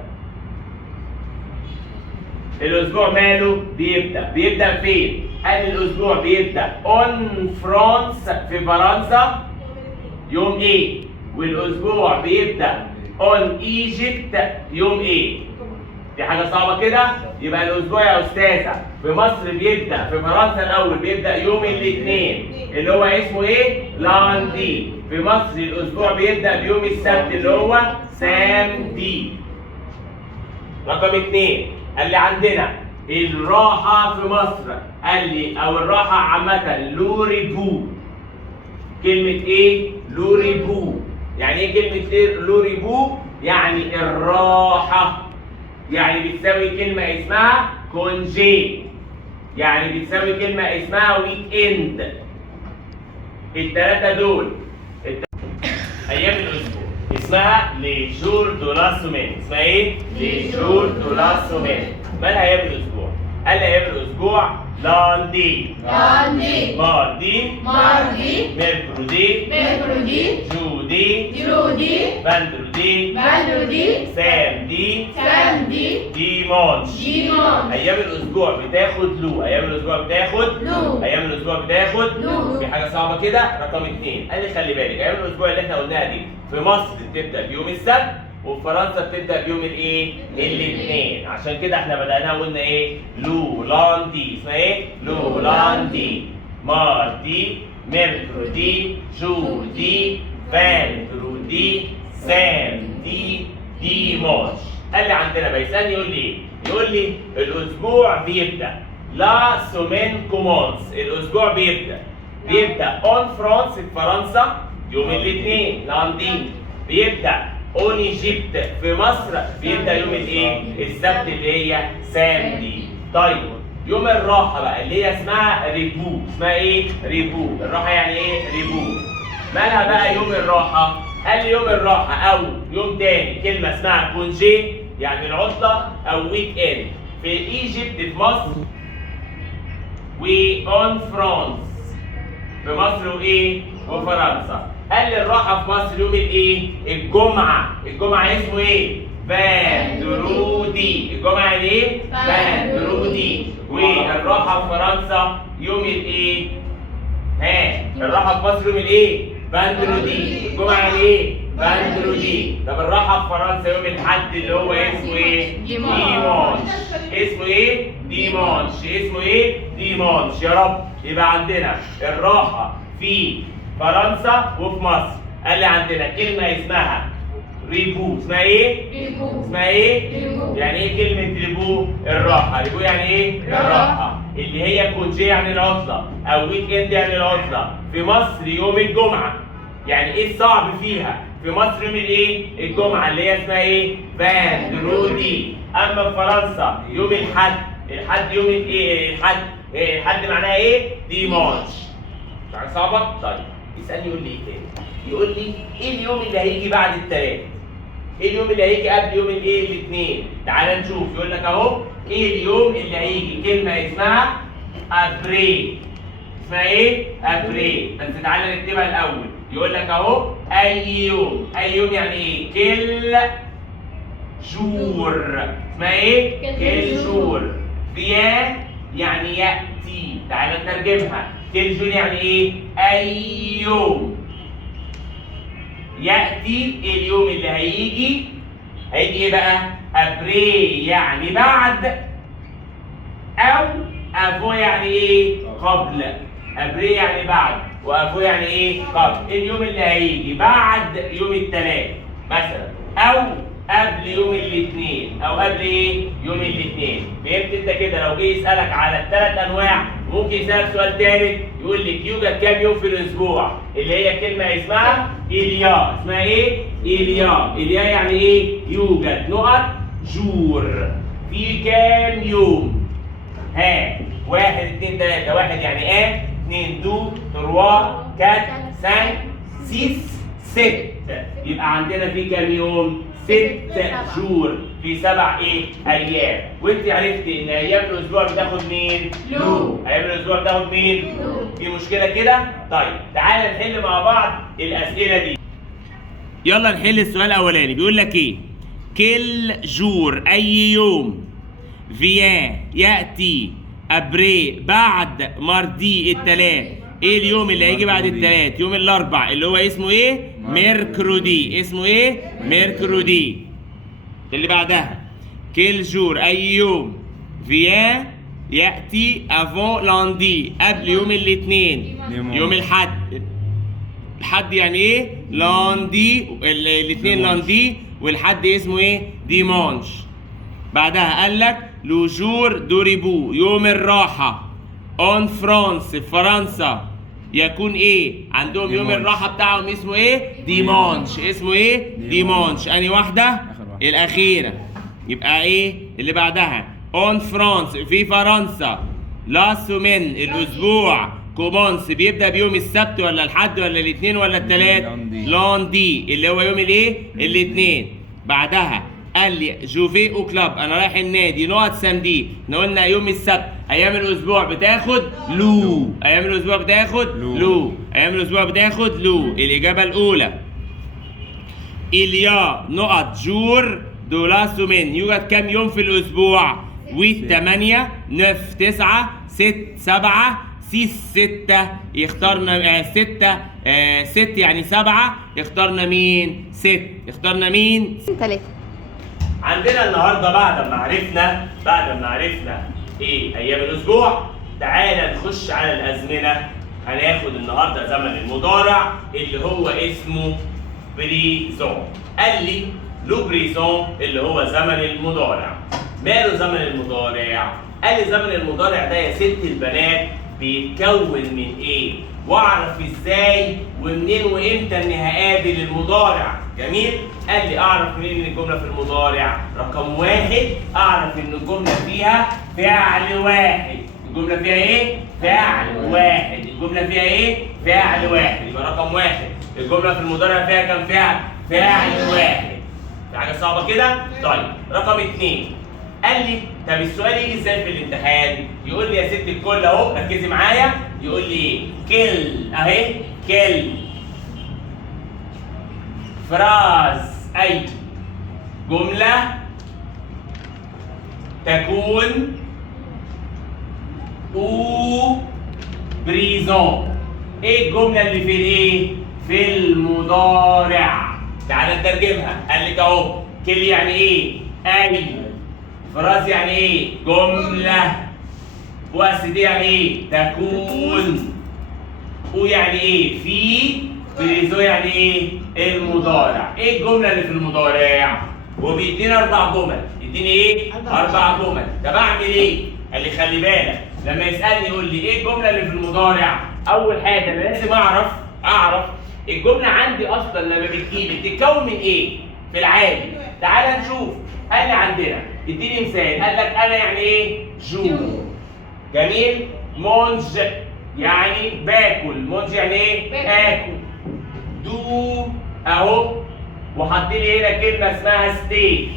الاسبوع ماله؟ بيبدأ فين؟ قال الاسبوع بيبدأ اون فرانس في فرنسا يوم ايه؟ والاسبوع بيبدا اون ايجيبت يوم ايه؟ دي حاجه صعبه كده؟ يبقى الاسبوع يا استاذه في مصر بيبدا، في فرنسا الاول بيبدا يوم الاثنين اللي هو اسمه ايه؟ لاندي. في مصر الاسبوع بيبدا بيوم السبت اللي هو سامدي. رقم 2 قال لي عندنا الراحه في مصر، قال لي او الراحه عامه لوريبو. كلمه ايه؟ لوريبو. يعني ايه كلمه ايه لوريبو؟ يعني الراحه، يعني بتساوي كلمه اسمها كونجي، يعني بتساوي كلمه اسمها ويك اند. الثلاثه دول ايام الاسبوع اسمها لي جور دو لا سومين. اسمها ايه؟ لي جور دو لا سومين. مالها ايام الاسبوع؟ قال لي ايام الاسبوع لاندي، لاندي، ماردي، ماردي، ميركورودي، ميركورودي، جودي، جودي، فاندرودي، فالودي، سامدي، ساندي، ديمونش. ديمون. ايام الاسبوع بتاخد لو، ايام الاسبوع بتاخد لو. ايام الاسبوع بتاخد لو. في حاجه صعبه كده. رقم 2 قال لي خلي بالك ايام الاسبوع اللي احنا قلناها دي في مصر بتبدا بيوم السبت، وفي فرنسا بتبدا بيوم الايه؟ الاثنين. عشان كده احنا بدأناها وقلنا ايه؟ لو لاندي. اسمها ايه؟ لو لاندي، ماردي، ميركورودي، جودي، فاندرودي، سامدي، ديمونش. قال لي عندنا بيسالني يقول لي ايه؟ يقول لي الاسبوع بيبدا لا سومين كومونس. الاسبوع بيبدا اون فرانس في فرنسا يوم الاثنين لاندي. بيبدا اون ايجيبت في مصر بيبدا يوم الايه؟ السبت اللي هي سامدي. طيب يوم الراحه بقى اللي هي اسمها ريبو. اسمها ايه؟ ريبو. الراحه يعني ايه؟ ريبو. مالها بقى يوم الراحه؟ قال لي يوم الراحه او يوم تاني كلمه اسمها كونجي يعني العطله او ويك اند. في ايجيبت في مصر وأون فرانس في مصر وايه؟ وفرنسا. قال لي الراحه في مصر يوم الايه؟ الجمعه. الجمعه اسمه ايه؟ فاندرودي. الجمعه يعني ايه؟ فاندرودي. والراحه في فرنسا يوم الايه؟ الراحه في مصر يوم الايه؟ فاندرودي. الجمعه يعني ايه؟ فاندرودي. طب الراحه في فرنسا يوم الاحد اللي هو اسمه ايه؟ ديمونش. اسمه ايه؟ ديمونش. اسمه ايه؟ ديمونش. يا رب يبقى عندنا الراحه في فرنسا وفي مصر. قال لي عندنا كلمه اسمها ريبو. اسمها ايه؟ ريبو. اسمها ايه؟ ريبو. يعني ايه كلمه ريبو؟ الراحه. ريبو يعني ايه؟ الراحه اللي هي كونجي يعني العطله او ويك اند يعني العطله. في مصر يوم الجمعه. يعني ايه الصعب فيها؟ في مصر يوم الايه؟ الجمعه اللي هي اسمها ايه؟ فاندرودي. اما في فرنسا يوم الحد. الحد يوم الايه؟ الحد معناها ايه؟ ديمونش. حاجه صعبه؟ طيب يسالني يقول لي ايه تاني؟ يقول لي ايه اليوم اللي هيجي بعد الثلاث؟ ايه اليوم اللي هيجي قبل يوم الايه؟ الاثنين. تعال نشوف. يقول لك اهو ايه اليوم اللي هيجي؟ كلمه اسمها ابري. اسمها ايه؟ ابري. بس تعالى نكتبها الاول. يقول لك اهو اي يوم. اي يوم يعني ايه؟ كل جور. اسمها ايه؟ كل جور. فيان يعني ياتي. تعالى نترجمها. كل جور يعني ايه؟ اي يوم. ياتي اليوم اللي هيجي. هيجي ايه بقى؟ ابري يعني بعد، او افو يعني ايه؟ قبل. ابري يعني بعد وافو يعني ايه؟ قبل. اليوم اللي هيجي بعد يوم الثلاث مثلا، او قبل يوم الاثنين، او قبل ايه؟ يوم الاثنين. فهمت انت كده؟ لو جه يسالك على الثلاث انواع ممكن يسالك سؤال ثالث يقول لك يوجد كام يوم في الاسبوع؟ اللي هي كلمه اسمها إليا. اسمها ايه؟ إليا. إليا يعني ايه؟ يوجد نقط جور. في كام يوم؟ 1 2 3. 1 يعني 2 2 3 4 5 6 6. يبقى عندنا في كام يوم؟ 6 شهور في 7 ايه؟ ايام. وانت عرفت ان ايام الاسبوع بتاخد مين؟ لو. ايام الاسبوع بتاخد مين؟ لو. في مشكله كده؟ طيب تعالى نحل مع بعض الاسئله دي. يلا نحل السؤال الاولاني. بيقول لك ايه؟ كل جور اي يوم. فيان ياتي. ابري بعد. ماردي الثلاث. ايه اليوم اللي هيجي بعد الثلاث؟ يوم الاربع اللي هو اسمه ايه؟ ميركرودي. اسمه ايه؟ ميركرودي. اللي بعدها كيل جور، اي يوم. فيان ياتي افون لاندي، قبل يوم الاثنين. يوم الحد. الحد يعني ايه؟ لاندي. الاثنين لاندي والحد اسمه ايه؟ ديمانش. بعدها قال لك لو جور دو ريبو، يوم الراحه. اون فرانس، في فرنسا يكون ايه؟ عندهم يوم الراحه بتاعهم اسمه ايه؟ ديمانش. اسمه ايه؟ ديمانش. انهي واحده؟ الاخيره. يبقى ايه اللي بعدها؟ اون فرانس، في فرنسا. لا سومين، الاسبوع. كومونس، بيبدا بيوم السبت ولا الحد ولا الاثنين ولا الثلاث؟ لاندي، اللي هو يوم الايه؟ الاثنين. بعدها قال لي جوفي او كلاب، انا رايح النادي. نقط سامدي، احنا قلنا يوم السبت. ايام الاسبوع بتاخد لو. ايام الاسبوع بتاخد لو. ايام الاسبوع بتاخد لو. الاجابه الاولى. إليا نقط جور دو لا سومين، يوجد كم يوم في الاسبوع؟ 8 8 9 9 6 7 6 6. يختارنا 6 6 يعني 7. اخترنا مين؟ 6. اخترنا مين؟ 3. عندنا النهارده بعد ما عرفنا ايه ايام الاسبوع، تعالى نخش على الازمنه. هناخد النهارده زمن المضارع اللي هو اسمه بريزون. قال لي لو بريزون اللي هو زمن المضارع. ماله زمن المضارع؟ قال لي زمن المضارع ده يا ست البنات بيتكون من ايه؟ واعرف ازاي ومنين وامتى اني هقابل المضارع. جميل؟ قال لي اعرف منين ان الجمله في المضارع؟ رقم 1 اعرف ان الجمله فيها فعل واحد. الجمله فيها ايه؟ فعل واحد. الجمله فيها ايه؟ فعل واحد. يبقى رقم 1 الجمله في المضارع فيها كام فعل؟ فعل واحد. في حاجه صعبه كده؟ طيب رقم 2 قال لي طب السؤال يجي ازاي في الامتحان؟ يقول لي يا ست الكل اهو، ركزي معايا. يقول لي ايه؟ كل اهي، كل فراز، اي جمله تكون او بريزون. ايه الجمله اللي في الايه؟ في المضارع. تعال نترجمها. قال لك اهو كل يعني ايه؟ اي. فراز يعني ايه؟ جمله. واس دي يعني ايه؟ تكون. او يعني ايه؟ في. بريزو يعني ايه؟ المضارع. ايه الجمله اللي في المضارع؟ وبيدينا 4 جمل. يديني ايه؟ 4 جمل. طب اعمل ايه؟ قال لي خلي بالك لما يسالني يقول لي ايه الجمله اللي في المضارع؟ اول حاجه انا لازم اعرف الجمله عندي اصلا لما بتجيلي بتتكون من ايه؟ في العادي. تعال نشوف. قال لي عندنا اديني مثال. قال لك انا يعني ايه؟ جو. جميل؟ مونج يعني باكل. مونج يعني ايه؟ اكل. دو اهو وحط لي هنا كلمه اسمها ستيك.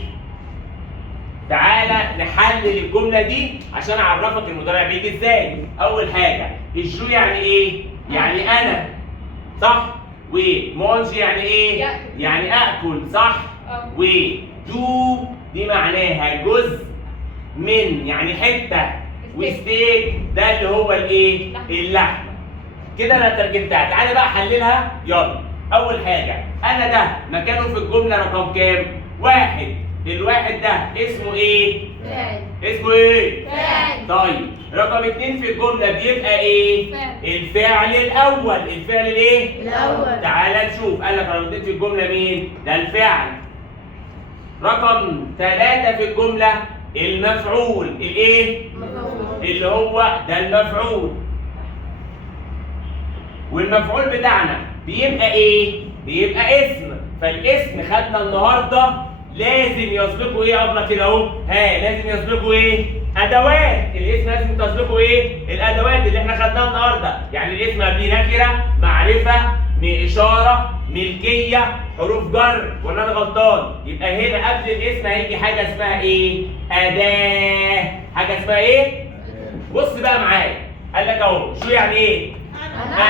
تعالى نحلل الجمله دي عشان اعرفك المضارع بيجي ازاي. اول حاجه الجو يعني ايه؟ يعني انا، صح؟ ومونج يعني ايه؟ يعني اكل، صح؟ ودو دي معناها جزء من، يعني حته. وستيك ده اللي هو الايه؟ اللحمه. كده انا ترجمتها. تعالى بقى احللها. يلا. اول حاجه انا ده مكانه في الجمله رقم كام؟ 1. الواحد ده اسمه ايه؟ فعل. اسمه ايه؟ فعل. طيب رقم 2 في الجمله بيبقى ايه؟ فعل. الفعل الاول. الفعل الايه؟ الأول. تعالى نشوف. قال لك رقم 2 في الجمله مين؟ ده الفعل. رقم 3 في الجمله المفعول. الايه؟ مفعول. اللي هو ده المفعول. والمفعول بتاعنا بيبقى ايه؟ بيبقى اسم. فالاسم خدنا النهارده لازم يسبقه ايه قبل كده اهو؟ لازم يسبقه ايه؟ ادوات. الاسم لازم تسبقه ايه؟ الادوات اللي احنا خدناها النهارده. يعني الاسم قبليه نكره، معرفه، اشاره، ملكيه، حروف جر. ولا انا غلطان؟ يبقى هنا قبل الاسم هيجي حاجه اسمها ايه؟ اداه. حاجه اسمها ايه؟ بص بقى معايا. قال لك اهو شو يعني ايه؟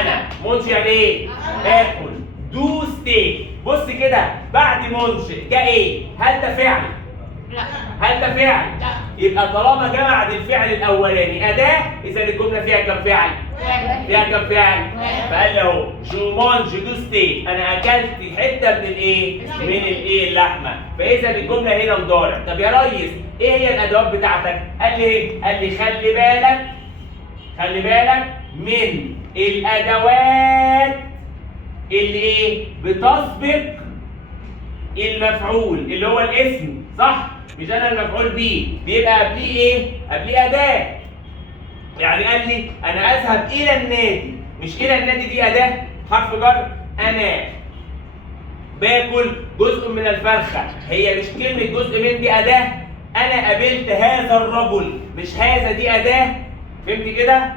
انا. مونش يعني ايه؟ اكل. دو ستيك. بص كده بعد مونش جاء ايه؟ هل ده فعل؟ لا. هل ده فعل؟ لا. يبقى طالما جمعت الفعل الاولاني اداه، اذا الجمله فيها كم فعل؟ فيها كم فعل؟ فقال لي اهو جو مانج دو ستيك، انا اكلت حته من الايه؟ من الايه؟ اللحمه. فاذا الجمله هنا مضارع. طب يا ريس ايه هي الادوات بتاعتك؟ قال لي ايه؟ قال لي خلي بالك من الادوات اللي ايه؟ بتسبق المفعول اللي هو الاسم، صح؟ مش انا المفعول به، بيبقى قبليه ايه؟ قبليه اداه. يعني قال لي انا اذهب الى النادي، مش الى النادي دي اداه حرف جر. انا باكل جزء من الفرخه، هي مش كلمه جزء من دي اداه. انا قابلت هذا الرجل، مش هذا دي اداه. فهمت كده؟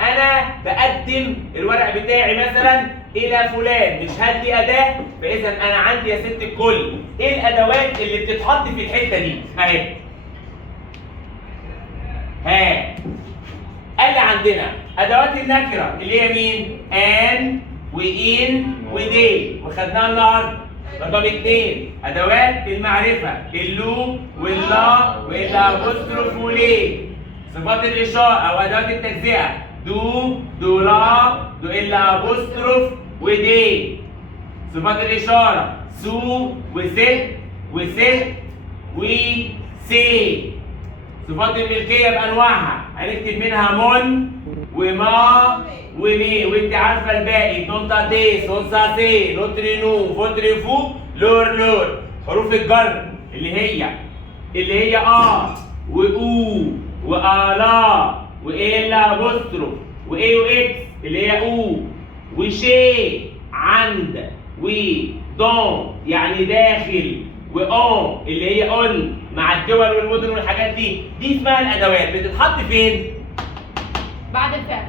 انا بقدم الورق بتاعي مثلا الى فلان، مش هل دي اداه. فاذا انا عندي يا ست الكل ايه الادوات اللي بتتحط في الحته دي؟ اهي. قال لي عندنا ادوات النكره اللي هي مين؟ ان وان ودي، وخدناها النهارده. رقم 2 ادوات المعرفه اللو واللا والابوستروف وليه. صفات الاشاره او ادوات التجزئه دو لا دو الا ابوستروف ودي. صفات الاشاره سو وست وسي. صفات الملكيه بانواعها هنكتب منها من وما ومي، وانت عارفه الباقي نونتا دي سونسا سي نوترينو فوتريفو لور. حروف الجر اللي هي واو والا والا ابوستروف واي واكس اللي هي او وشي عند ودون يعني داخل وان اللي هي اون مع الدول والمدن والحاجات دي اسمها الادوات. بتتحط فين؟ بعد الفعل.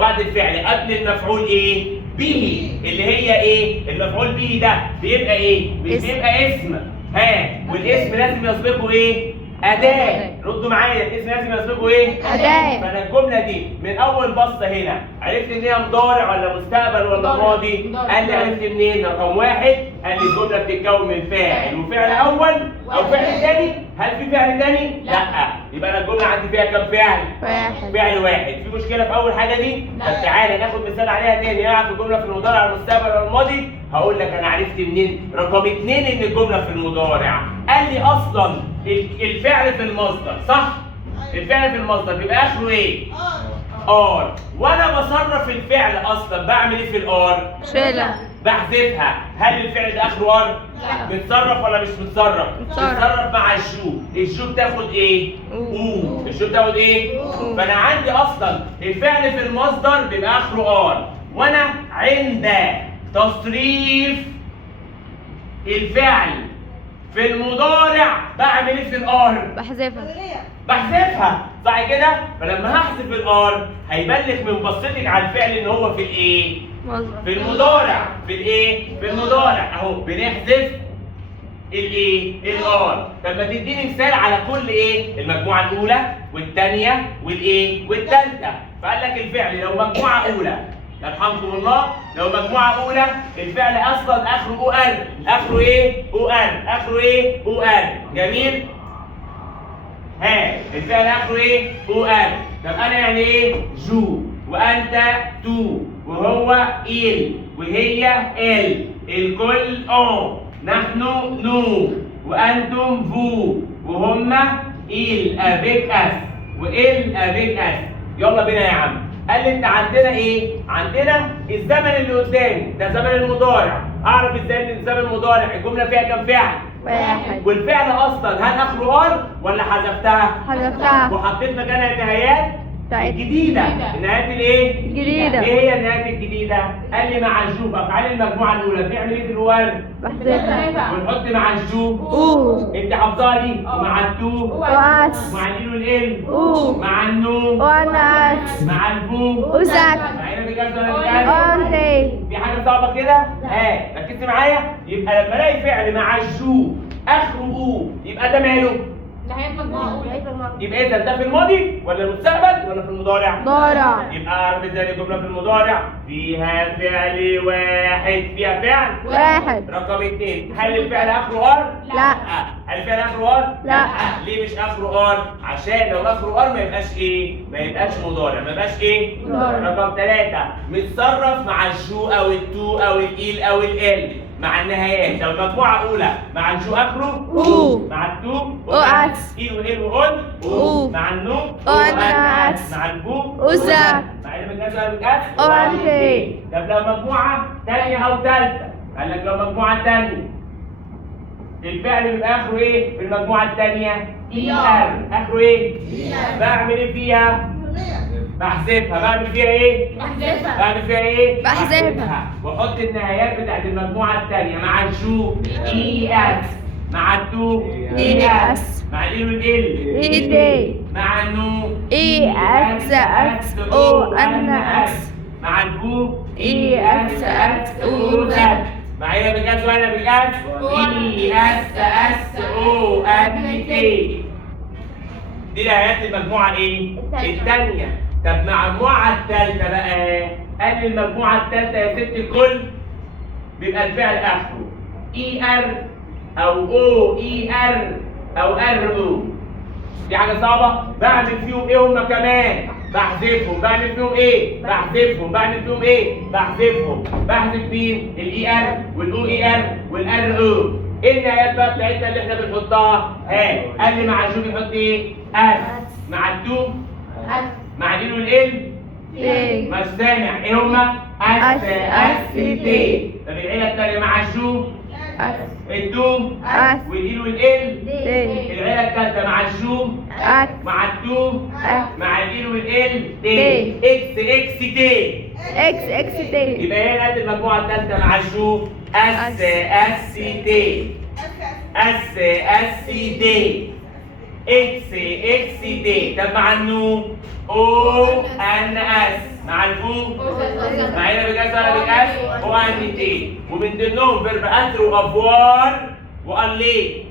بعد الفعل قبل المفعول ايه؟ به. اللي هي ايه؟ المفعول به ده بيبقى ايه؟ بيبقى اسم. والاسم لازم يسبقه ايه؟ أداة. ردوا معايا، الاسم لازم يسبقه ايه؟ أداة. فأنا الجملة دي من أول بصة هنا عرفت إن هي مضارع ولا مستقبل ولا ماضي؟ قال لي عرفت منين؟ رقم 1 قال لي الجملة بتتكون من فاعل وفعل أول أو فعل ثاني. هل في فعل ثاني؟ لا. يبقى أنا الجملة عندي فيها كم فعل؟ فعل واحد. في مشكلة في أول حاجة دي؟ طب تعالى ناخد مثال عليها تاني. أعرف الجملة في المضارع المستقبل ولا الماضي؟ هقول لك أنا عرفت منين؟ رقم 2 إن الجملة في المضارع. قال لي أصلاً الفعل في المصدر، صح؟ الفعل في المصدر بيبقى اخره ايه؟ ار. وانا بصرف الفعل اصلا بعمل ايه في الار؟ شيلة. بحذفها. هل الفعل ده اخره ار؟ لا. متصرف ولا مش متصرف؟ متصرف مع الجو بتاخد ايه؟ او. الجو بتاخد ايه؟ فانا عندي اصلا الفعل في المصدر بيبقى اخره ار، وانا عند تصريف الفعل في المضارع بعمل ايه في الار؟ بحذفها، صح كده؟ فلما هحذف الار هيبلغ من بصتك على الفعل ان هو في الايه؟ في المضارع. في الايه؟ في المضارع. اهو بنحذف الايه؟ الار. طب ما تديني مثال على كل ايه؟ المجموعه الاولى والثانيه والايه؟ والثالثه. فقال لك الفعل لو مجموعه اولى يرحمكم الله، لو مجموعة أولى الفعل أصلاً آخره أو أن، آخره إيه؟ أو أن، آخره إيه؟ أو أن، جميل؟ الفعل آخره إيه؟ أو أن. طب أنا يعني إيه؟ جو، وأنت تو، وهو إل، وهي إل، الكل أون، نحن نو، وأنتم فو، وهم إل أبيك أس، وإل أبيك أس. يلا بينا يا عم. قال لي انت عندنا ايه؟ عندنا الزمن اللي قدامي ده زمن المضارع. اعرف ازاي ان الزمن المضارع الجمله فيها كام فعل؟ واحد. والفعل اصلا هل اخره ار ولا حذفتها؟ حذفتها. وحطيت مكانها النهايات الجديده. النهايات الايه؟ الجديده. ايه هي النهايات الجديده؟ قال لي مع الجو افعال المجموعه الاولى بنعمل ايه في الورد؟ بحذفها. ونحط مع الجو او. انت حافظاها دي؟ ومع التو واس. مع الإل والإل او. مع النو وانات. مع الفو وزك. معانا بجد ولا بجد؟ اونتي. في حاجة صعبة كده؟ ركزت معايا؟ يبقى لما الاقي فعل مع الجو اخره او يبقى ده ماله؟ نهاية مجموعة أولى. يبقى اذا ده في الماضي ولا المستقبل ولا في المضارع؟ ضارع. يبقى اعرف ازاي الجمله في المضارع فيها فعل واحد. فيها فعل واحد. رقم 2. هل الفعل اخره ار؟ لا. هل الفعل اخره ار؟ لا. ليه مش اخره ار؟ عشان لو اخره ار ما يبقاش ايه؟ ما يبقاش مضارع، ما يبقاش ايه؟ مضارع. رقم 3. متصرف مع الجو او التو او الايل او ال مع النهايات. لو المجموعه اولى مع الجو اخره أو. مع التو أس. ايل وايل واول أو. مع النو أنس. مع البو أوزا. مع اللي بالناس ولا بالكاس أوانتي. طب لو مجموعه ثانيه او ثالثه قال لك لو مجموعه ثانيه الفعل بيبقى اخره ايه في المجموعه الثانيه؟ اي ار. اخره ايه؟ بعمل ايه فيها؟ بحذفها. بعمل فيها ايه؟ بعمل فيها ايه؟ بحذفها. واحط النهايات بتاعت المجموعه الثانيه مع الجو اي اس مع التو إي أس. مع ال والال إي دي. مع النو إي أس أس أو أن أس. مع البو إي أس أس أو زد. معايا بالجاز وانا بالجاز اي اس اس او ان تي. دي نهايات المجموعه ايه؟ الثانيه. طب مع المجموعه الثالثه بقى قال لي المجموعه الثالثه يا ست الكل بيبقى الفعل اخره اي ار او او اي ار او ار او. دي حاجه صعبه. بعمل فيهم ايه هم كمان؟ بحذفهم. بعمل فيهم ايه؟ بحذفهم. بعمل فيهم ايه؟ بحذفهم. بحذف مين؟ الاي ار والاو اي ار والار او. ايه النهايات بقى بتاعتنا اللي احنا بنحطها؟ قال لي مع الجو بيحط ايه؟ اس. مع التو مع الال والال تي. مش سامع. ايه هما؟ اس اس تي. طب العيله الثانيه مع الجو أس. التو أس. والال والال. تي. العيله الثالثه مع الجو أس. مع التو أس. مع الال والال تي. اكس اكس تي. إكس إكس تي. يبقى هي قد المجموعه الثالثه مع الجو اس اس تي. اس اس تي اكس اكس تي. طب مع النو او ان اس مع البو مع هنا بجاز ولا بجاز او ان تي. ومن ضمنهم فيرب اتر وافوار وقال ليه.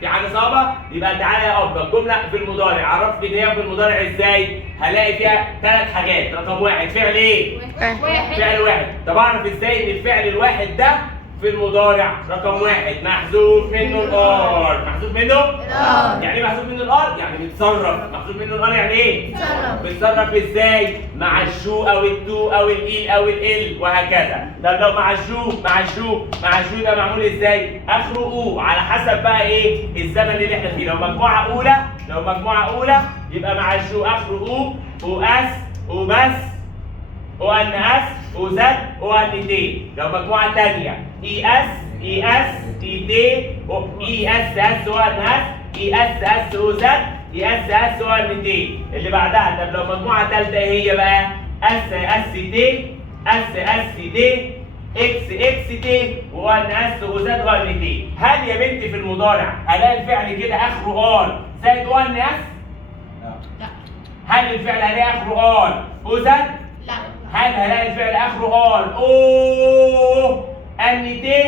في حاجه صعبه؟ يبقى تعالى يا ابا الجمله في المضارع عرفت ان هي في المضارع ازاي؟ هلاقي فيها 3 حاجات. رقم 1 فعل ايه؟ فعل واحد. طب اعرف ازاي ان الفعل الواحد ده في المضارع؟ رقم 1 محذوف منه الار. محذوف منه؟ يعني ايه محذوف منه الار؟ يعني بيتصرف. محذوف منه الار يعني ايه؟ بيتصرف ازاي؟ مع الجو او التو او الايل او ال وهكذا. طب لو مع الجو يبقى معمول ازاي؟ اخره او على حسب بقى ايه؟ الزمن اللي احنا فيه. لو مجموعه اولى يبقى مع الجو اخره او اس او بس او ان اس او زد او ان تي. لو مجموعه ثانيه اي اس اي تي او اي اس او ان اس اي اس او زد اي اس او ان تي. اللي بعدها طب لو مجموعه ثالثه هي بقى اس تي اكس تي وان اس او زد او ان تي. هل يا بنتي في المضارع هلاقي الفعل كده اخره ار زائد او ان اس؟ هل الفعل هلاقي اخره ار او زد؟ هل هلاقي الفعل اخره ار او ان تي؟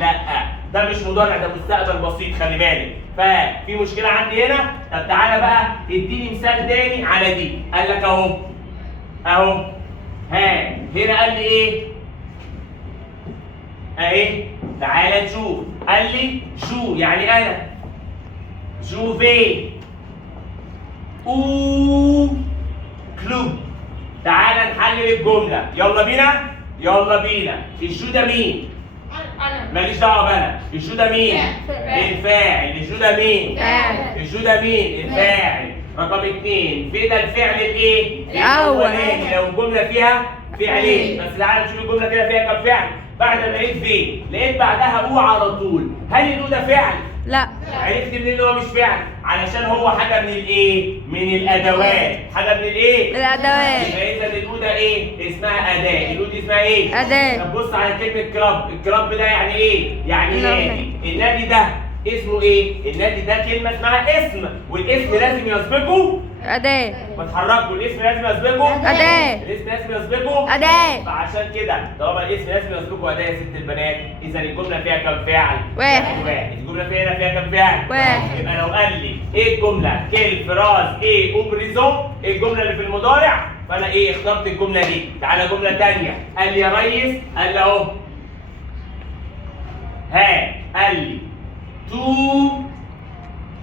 لا. ده مش مضارع، ده مستقبل بسيط. خلي بالك. ففي مشكله عندي هنا. طب تعالى بقى اديني مثال تاني على دي. قال لك اهو هنا قال لي ايه؟ اهي تعالى نشوف. قال لي جو يعني انا جوفي او كلوب. تعالى نحلل الجمله. يلا بينا. الجو ده مين؟ ماليش دعوه بقى. الجو ده مين؟ الفاعل. الجو ده مين؟ الفاعل. رقم 2 في ده الفعل الايه؟ الاولاني لو الجمله فيها فعلين. بس تعالى نشوف الجمله كده فيها كام فعل. بعد ما لقيت بعدها او على طول. هل الاو ده فعل؟ لا. عرفت منين ان هو مش فعل؟ علشان هو حاجه من الايه؟ من الادوات. حاجه من الايه؟ الأدوات. يبقى اذا الاو ده ايه؟ اسمها اداه. الاو دي اسمها ايه؟ أداة. طب بص على كلمه كلاب. الكلاب ده يعني ايه؟ يعني نادي. النادي ده اسمه ايه؟ النادي ده كلمه اسمها اسم، والاسم لازم يسبقه أداة. ما تحركوا، الاسم لازم يسبقه أداة. الاسم لازم يسبقه أداة. فعشان كده طالما الاسم لازم يسبقه أداة يا ست البنات، إذا الجملة فيها كام فاعل؟ واحد. الجملة فيها هنا فيها كام فاعل؟ واحد. يبقى لو قال لي إيه الجملة؟ كيل فراز إيه أوبريزون، إيه الجملة اللي في المضارع؟ فأنا إيه اخترت الجملة دي. تعالى جملة تانية، قال لي يا ريس، قال لي أهو قال لي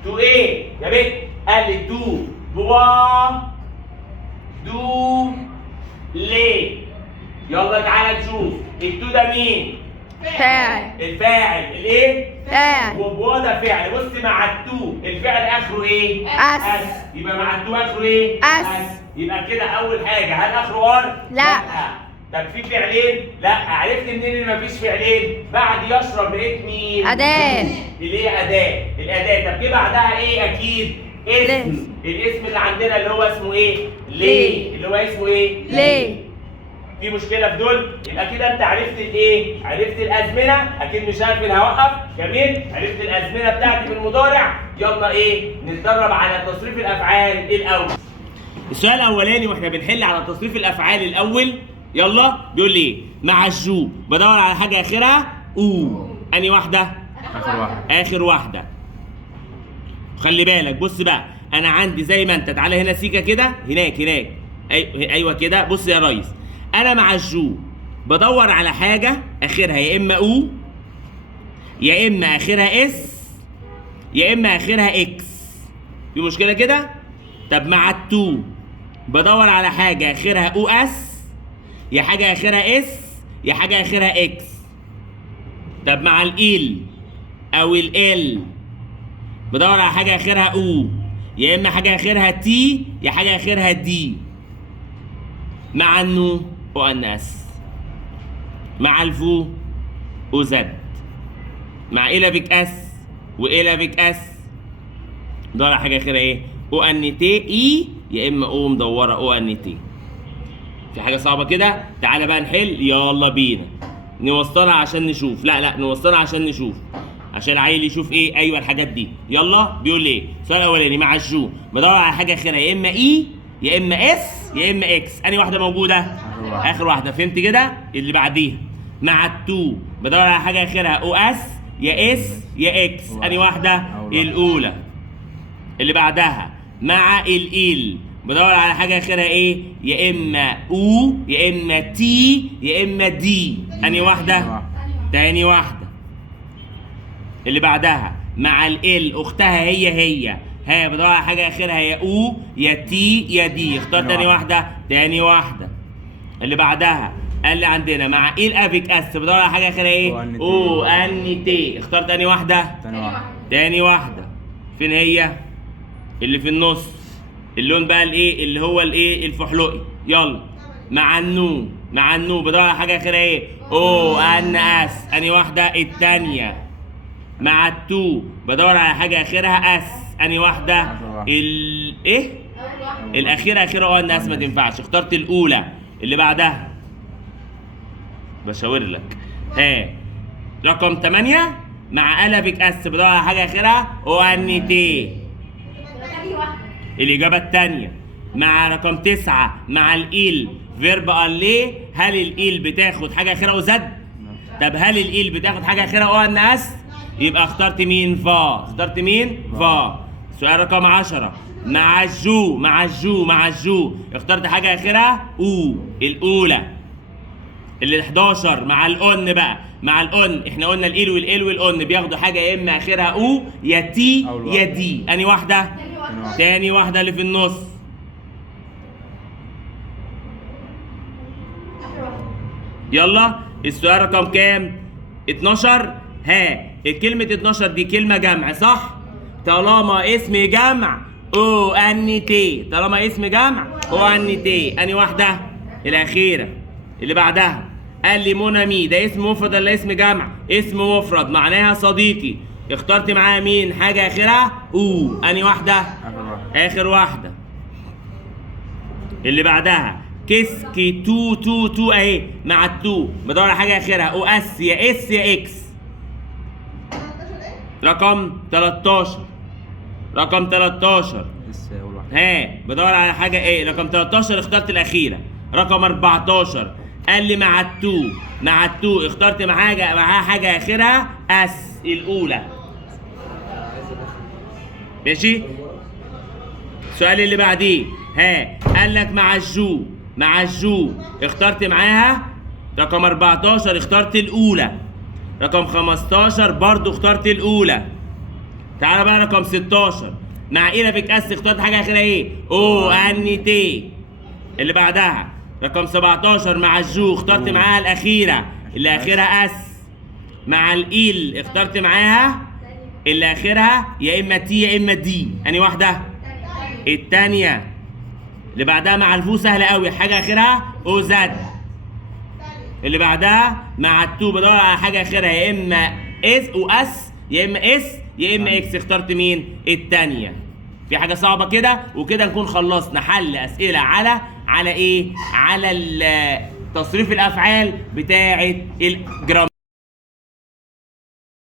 تو إيه؟ يا بنت قال لي تو بوا دو ليه. يلا تعالى نشوف التو ده مين؟ فاعل. الفاعل. الايه؟ فاعل. وبوا ده فعل. بص مع التو الفعل اخره ايه؟ أس. يبقى مع التو اخره ايه؟ أس. يبقى كده اول حاجه، هل اخره ار؟ لا. طب في فعلين؟ لا. عرفت منين ان مفيش فعلين؟ بعد يشرب لقيت مين؟ أداة. اللي هي اداه. الاداه. طب جه بعدها ايه اكيد؟ اسم. الاسم اللي عندنا اللي هو اسمه ايه؟ ليه. اللي هو اسمه ايه؟ ليه. في مشكله في دول؟ يبقى كده انت عرفت الايه؟ عرفت الازمنه. اكيد مش هقفل هوقف. جميل. عرفت الازمنه بتاعتي في المضارع. يلا ايه؟ نتدرب على تصريف الافعال الاول. السؤال الاولاني واحنا بنحل على تصريف الافعال الاول، يلا بيقول لي ايه؟ مع الجو بدور على حاجه اخرها او. انهي واحده؟ اخر واحده. اخر واحده. خلي بالك، بص بقى، انا عندي زي ما انت، تعالى هنا سيكه كده، هناك ايوه كده. بص يا ريس، انا مع الجو بدور على حاجه اخرها يا اما او يا اما اخرها اس يا اما اخرها اكس. في مشكله كده؟ طب مع التو بدور على حاجه اخرها او اس يا حاجه اخرها اس يا حاجه اخرها اكس. طب مع ال او ال بدور على حاجه اخرها او يا اما حاجه اخرها تي يا حاجه اخرها دي. مع النو او ان اس. مع الفو او زد. مع إلافيك اس وإلافيك اس بدور على حاجه اخرها ايه؟ او ان تي اي يا اما او مدوره او ان تي. في حاجه صعبه كده؟ تعالى بقى نحل، يلا بينا نوصلها عشان نشوف. لا نوصلها عشان نشوف، عشان العيل يشوف ايه. ايوه الحاجات دي. يلا بيقول لي ايه؟ السؤال الاولاني مع الجو بدور على حاجه اخرها يا اما اي يا اما اس يا اما اكس. انهي واحده موجوده؟ اخر واحده. فهمت كده؟ اللي بعديها مع التو بدور على حاجه اخرها او اس يا اس يا اكس. انهي واحده؟ الاولى. اللي بعدها مع ال بدور على حاجه اخرها ايه؟ يا اما او يا اما تي يا اما دي. انهي واحده؟ تاني واحده. اللي بعدها مع ال اختها هي بدور على حاجه اخرها يا او يا تي يا دي. اختار تاني واحده. تاني واحده. اللي بعدها قال لي عندنا مع الافيك اس بدور على حاجه اخرها ايه؟ او ان تي. اختار تاني واحده. تاني واحده. فين هي؟ اللي في النص، اللون بقى الايه؟ اللي هو الايه؟ الفحلقي. يلا مع النو بدور على حاجه اخرها ايه؟ او ان اس. انهي واحده؟ الثانيه. مع التو بدور على حاجه اخرها اس. انهي واحده؟ ايه؟ الاخيره اخرها او ان اس. ما تنفعش. اخترت الاولى. اللي بعدها بشاور لك. رقم 8 مع الافيك اس بدور على حاجه اخرها او ان تي. الإجابة الثانية. مع رقم 9 مع الإيل فيرب أليه. هل الإيل بتاخد حاجة آخرها أو زد؟ طب هل الإيل بتاخد حاجة آخرها أو أن أس؟ يبقى اخترت مين؟ فا. اخترت مين؟ فا. سؤال رقم 10 مع الجو اخترت حاجة آخرها أو. الأولى. اللي 11 مع الأون بقى. مع الأون احنا قلنا الإيل والإل والأون بياخدوا حاجة يا إما آخرها أو يا تي يا دي. أنهي واحدة؟ تاني واحدة اللي في النص. يلا السؤال رقم كام؟ 12. الكلمة 12 دي كلمة جمع صح؟ طالما اسم جمع او ان تي. طالما اسم جمع او ان تي. انهي واحدة؟ الأخيرة. اللي بعدها قال لي منى ده اسم مفرد ولا اسم جمع؟ اسم مفرد معناها صديقي. اخترت معاها مين؟ حاجة آخرها او. أنهي واحدة؟ آخر واحدة. اللي بعدها كسكي تو أهي. مع التو بدور على حاجة آخرها او اس يا اس يا اكس. رقم 13. ها بدور على حاجه ايه؟ رقم 13 اخترت الاخيره. رقم 14 قال لي مع التو، مع التو اخترت معاها حاجه اخرها اس الاولى. ماشي؟ السؤال اللي بعديه ها قال لك مع الجو، مع الجو اخترت معاها رقم 14 اخترت الاولى. رقم 15 برضو اخترت الاولى. تعالى بقى رقم 16 مع إيرافيك اس اخترت حاجه اخرها ايه؟ او ان تي. اللي بعدها رقم 17 مع الجو اخترت معاها الاخيره اللي اخرها اس. مع الايل اخترت معاها اللي اخرها يا اما تي يا اما دي. انهي واحده؟ الثانيه. اللي بعدها مع الفو سهله قوي، حاجه اخرها او زد. اللي بعدها مع التو بدور على حاجه اخرها يا اما اس واس يا اما اس يا اما اكس. اخترت مين؟ الثانيه. في حاجه صعبه كده؟ وكده نكون خلصنا حل اسئله على ايه؟ على تصريف الافعال بتاعه الجرامر.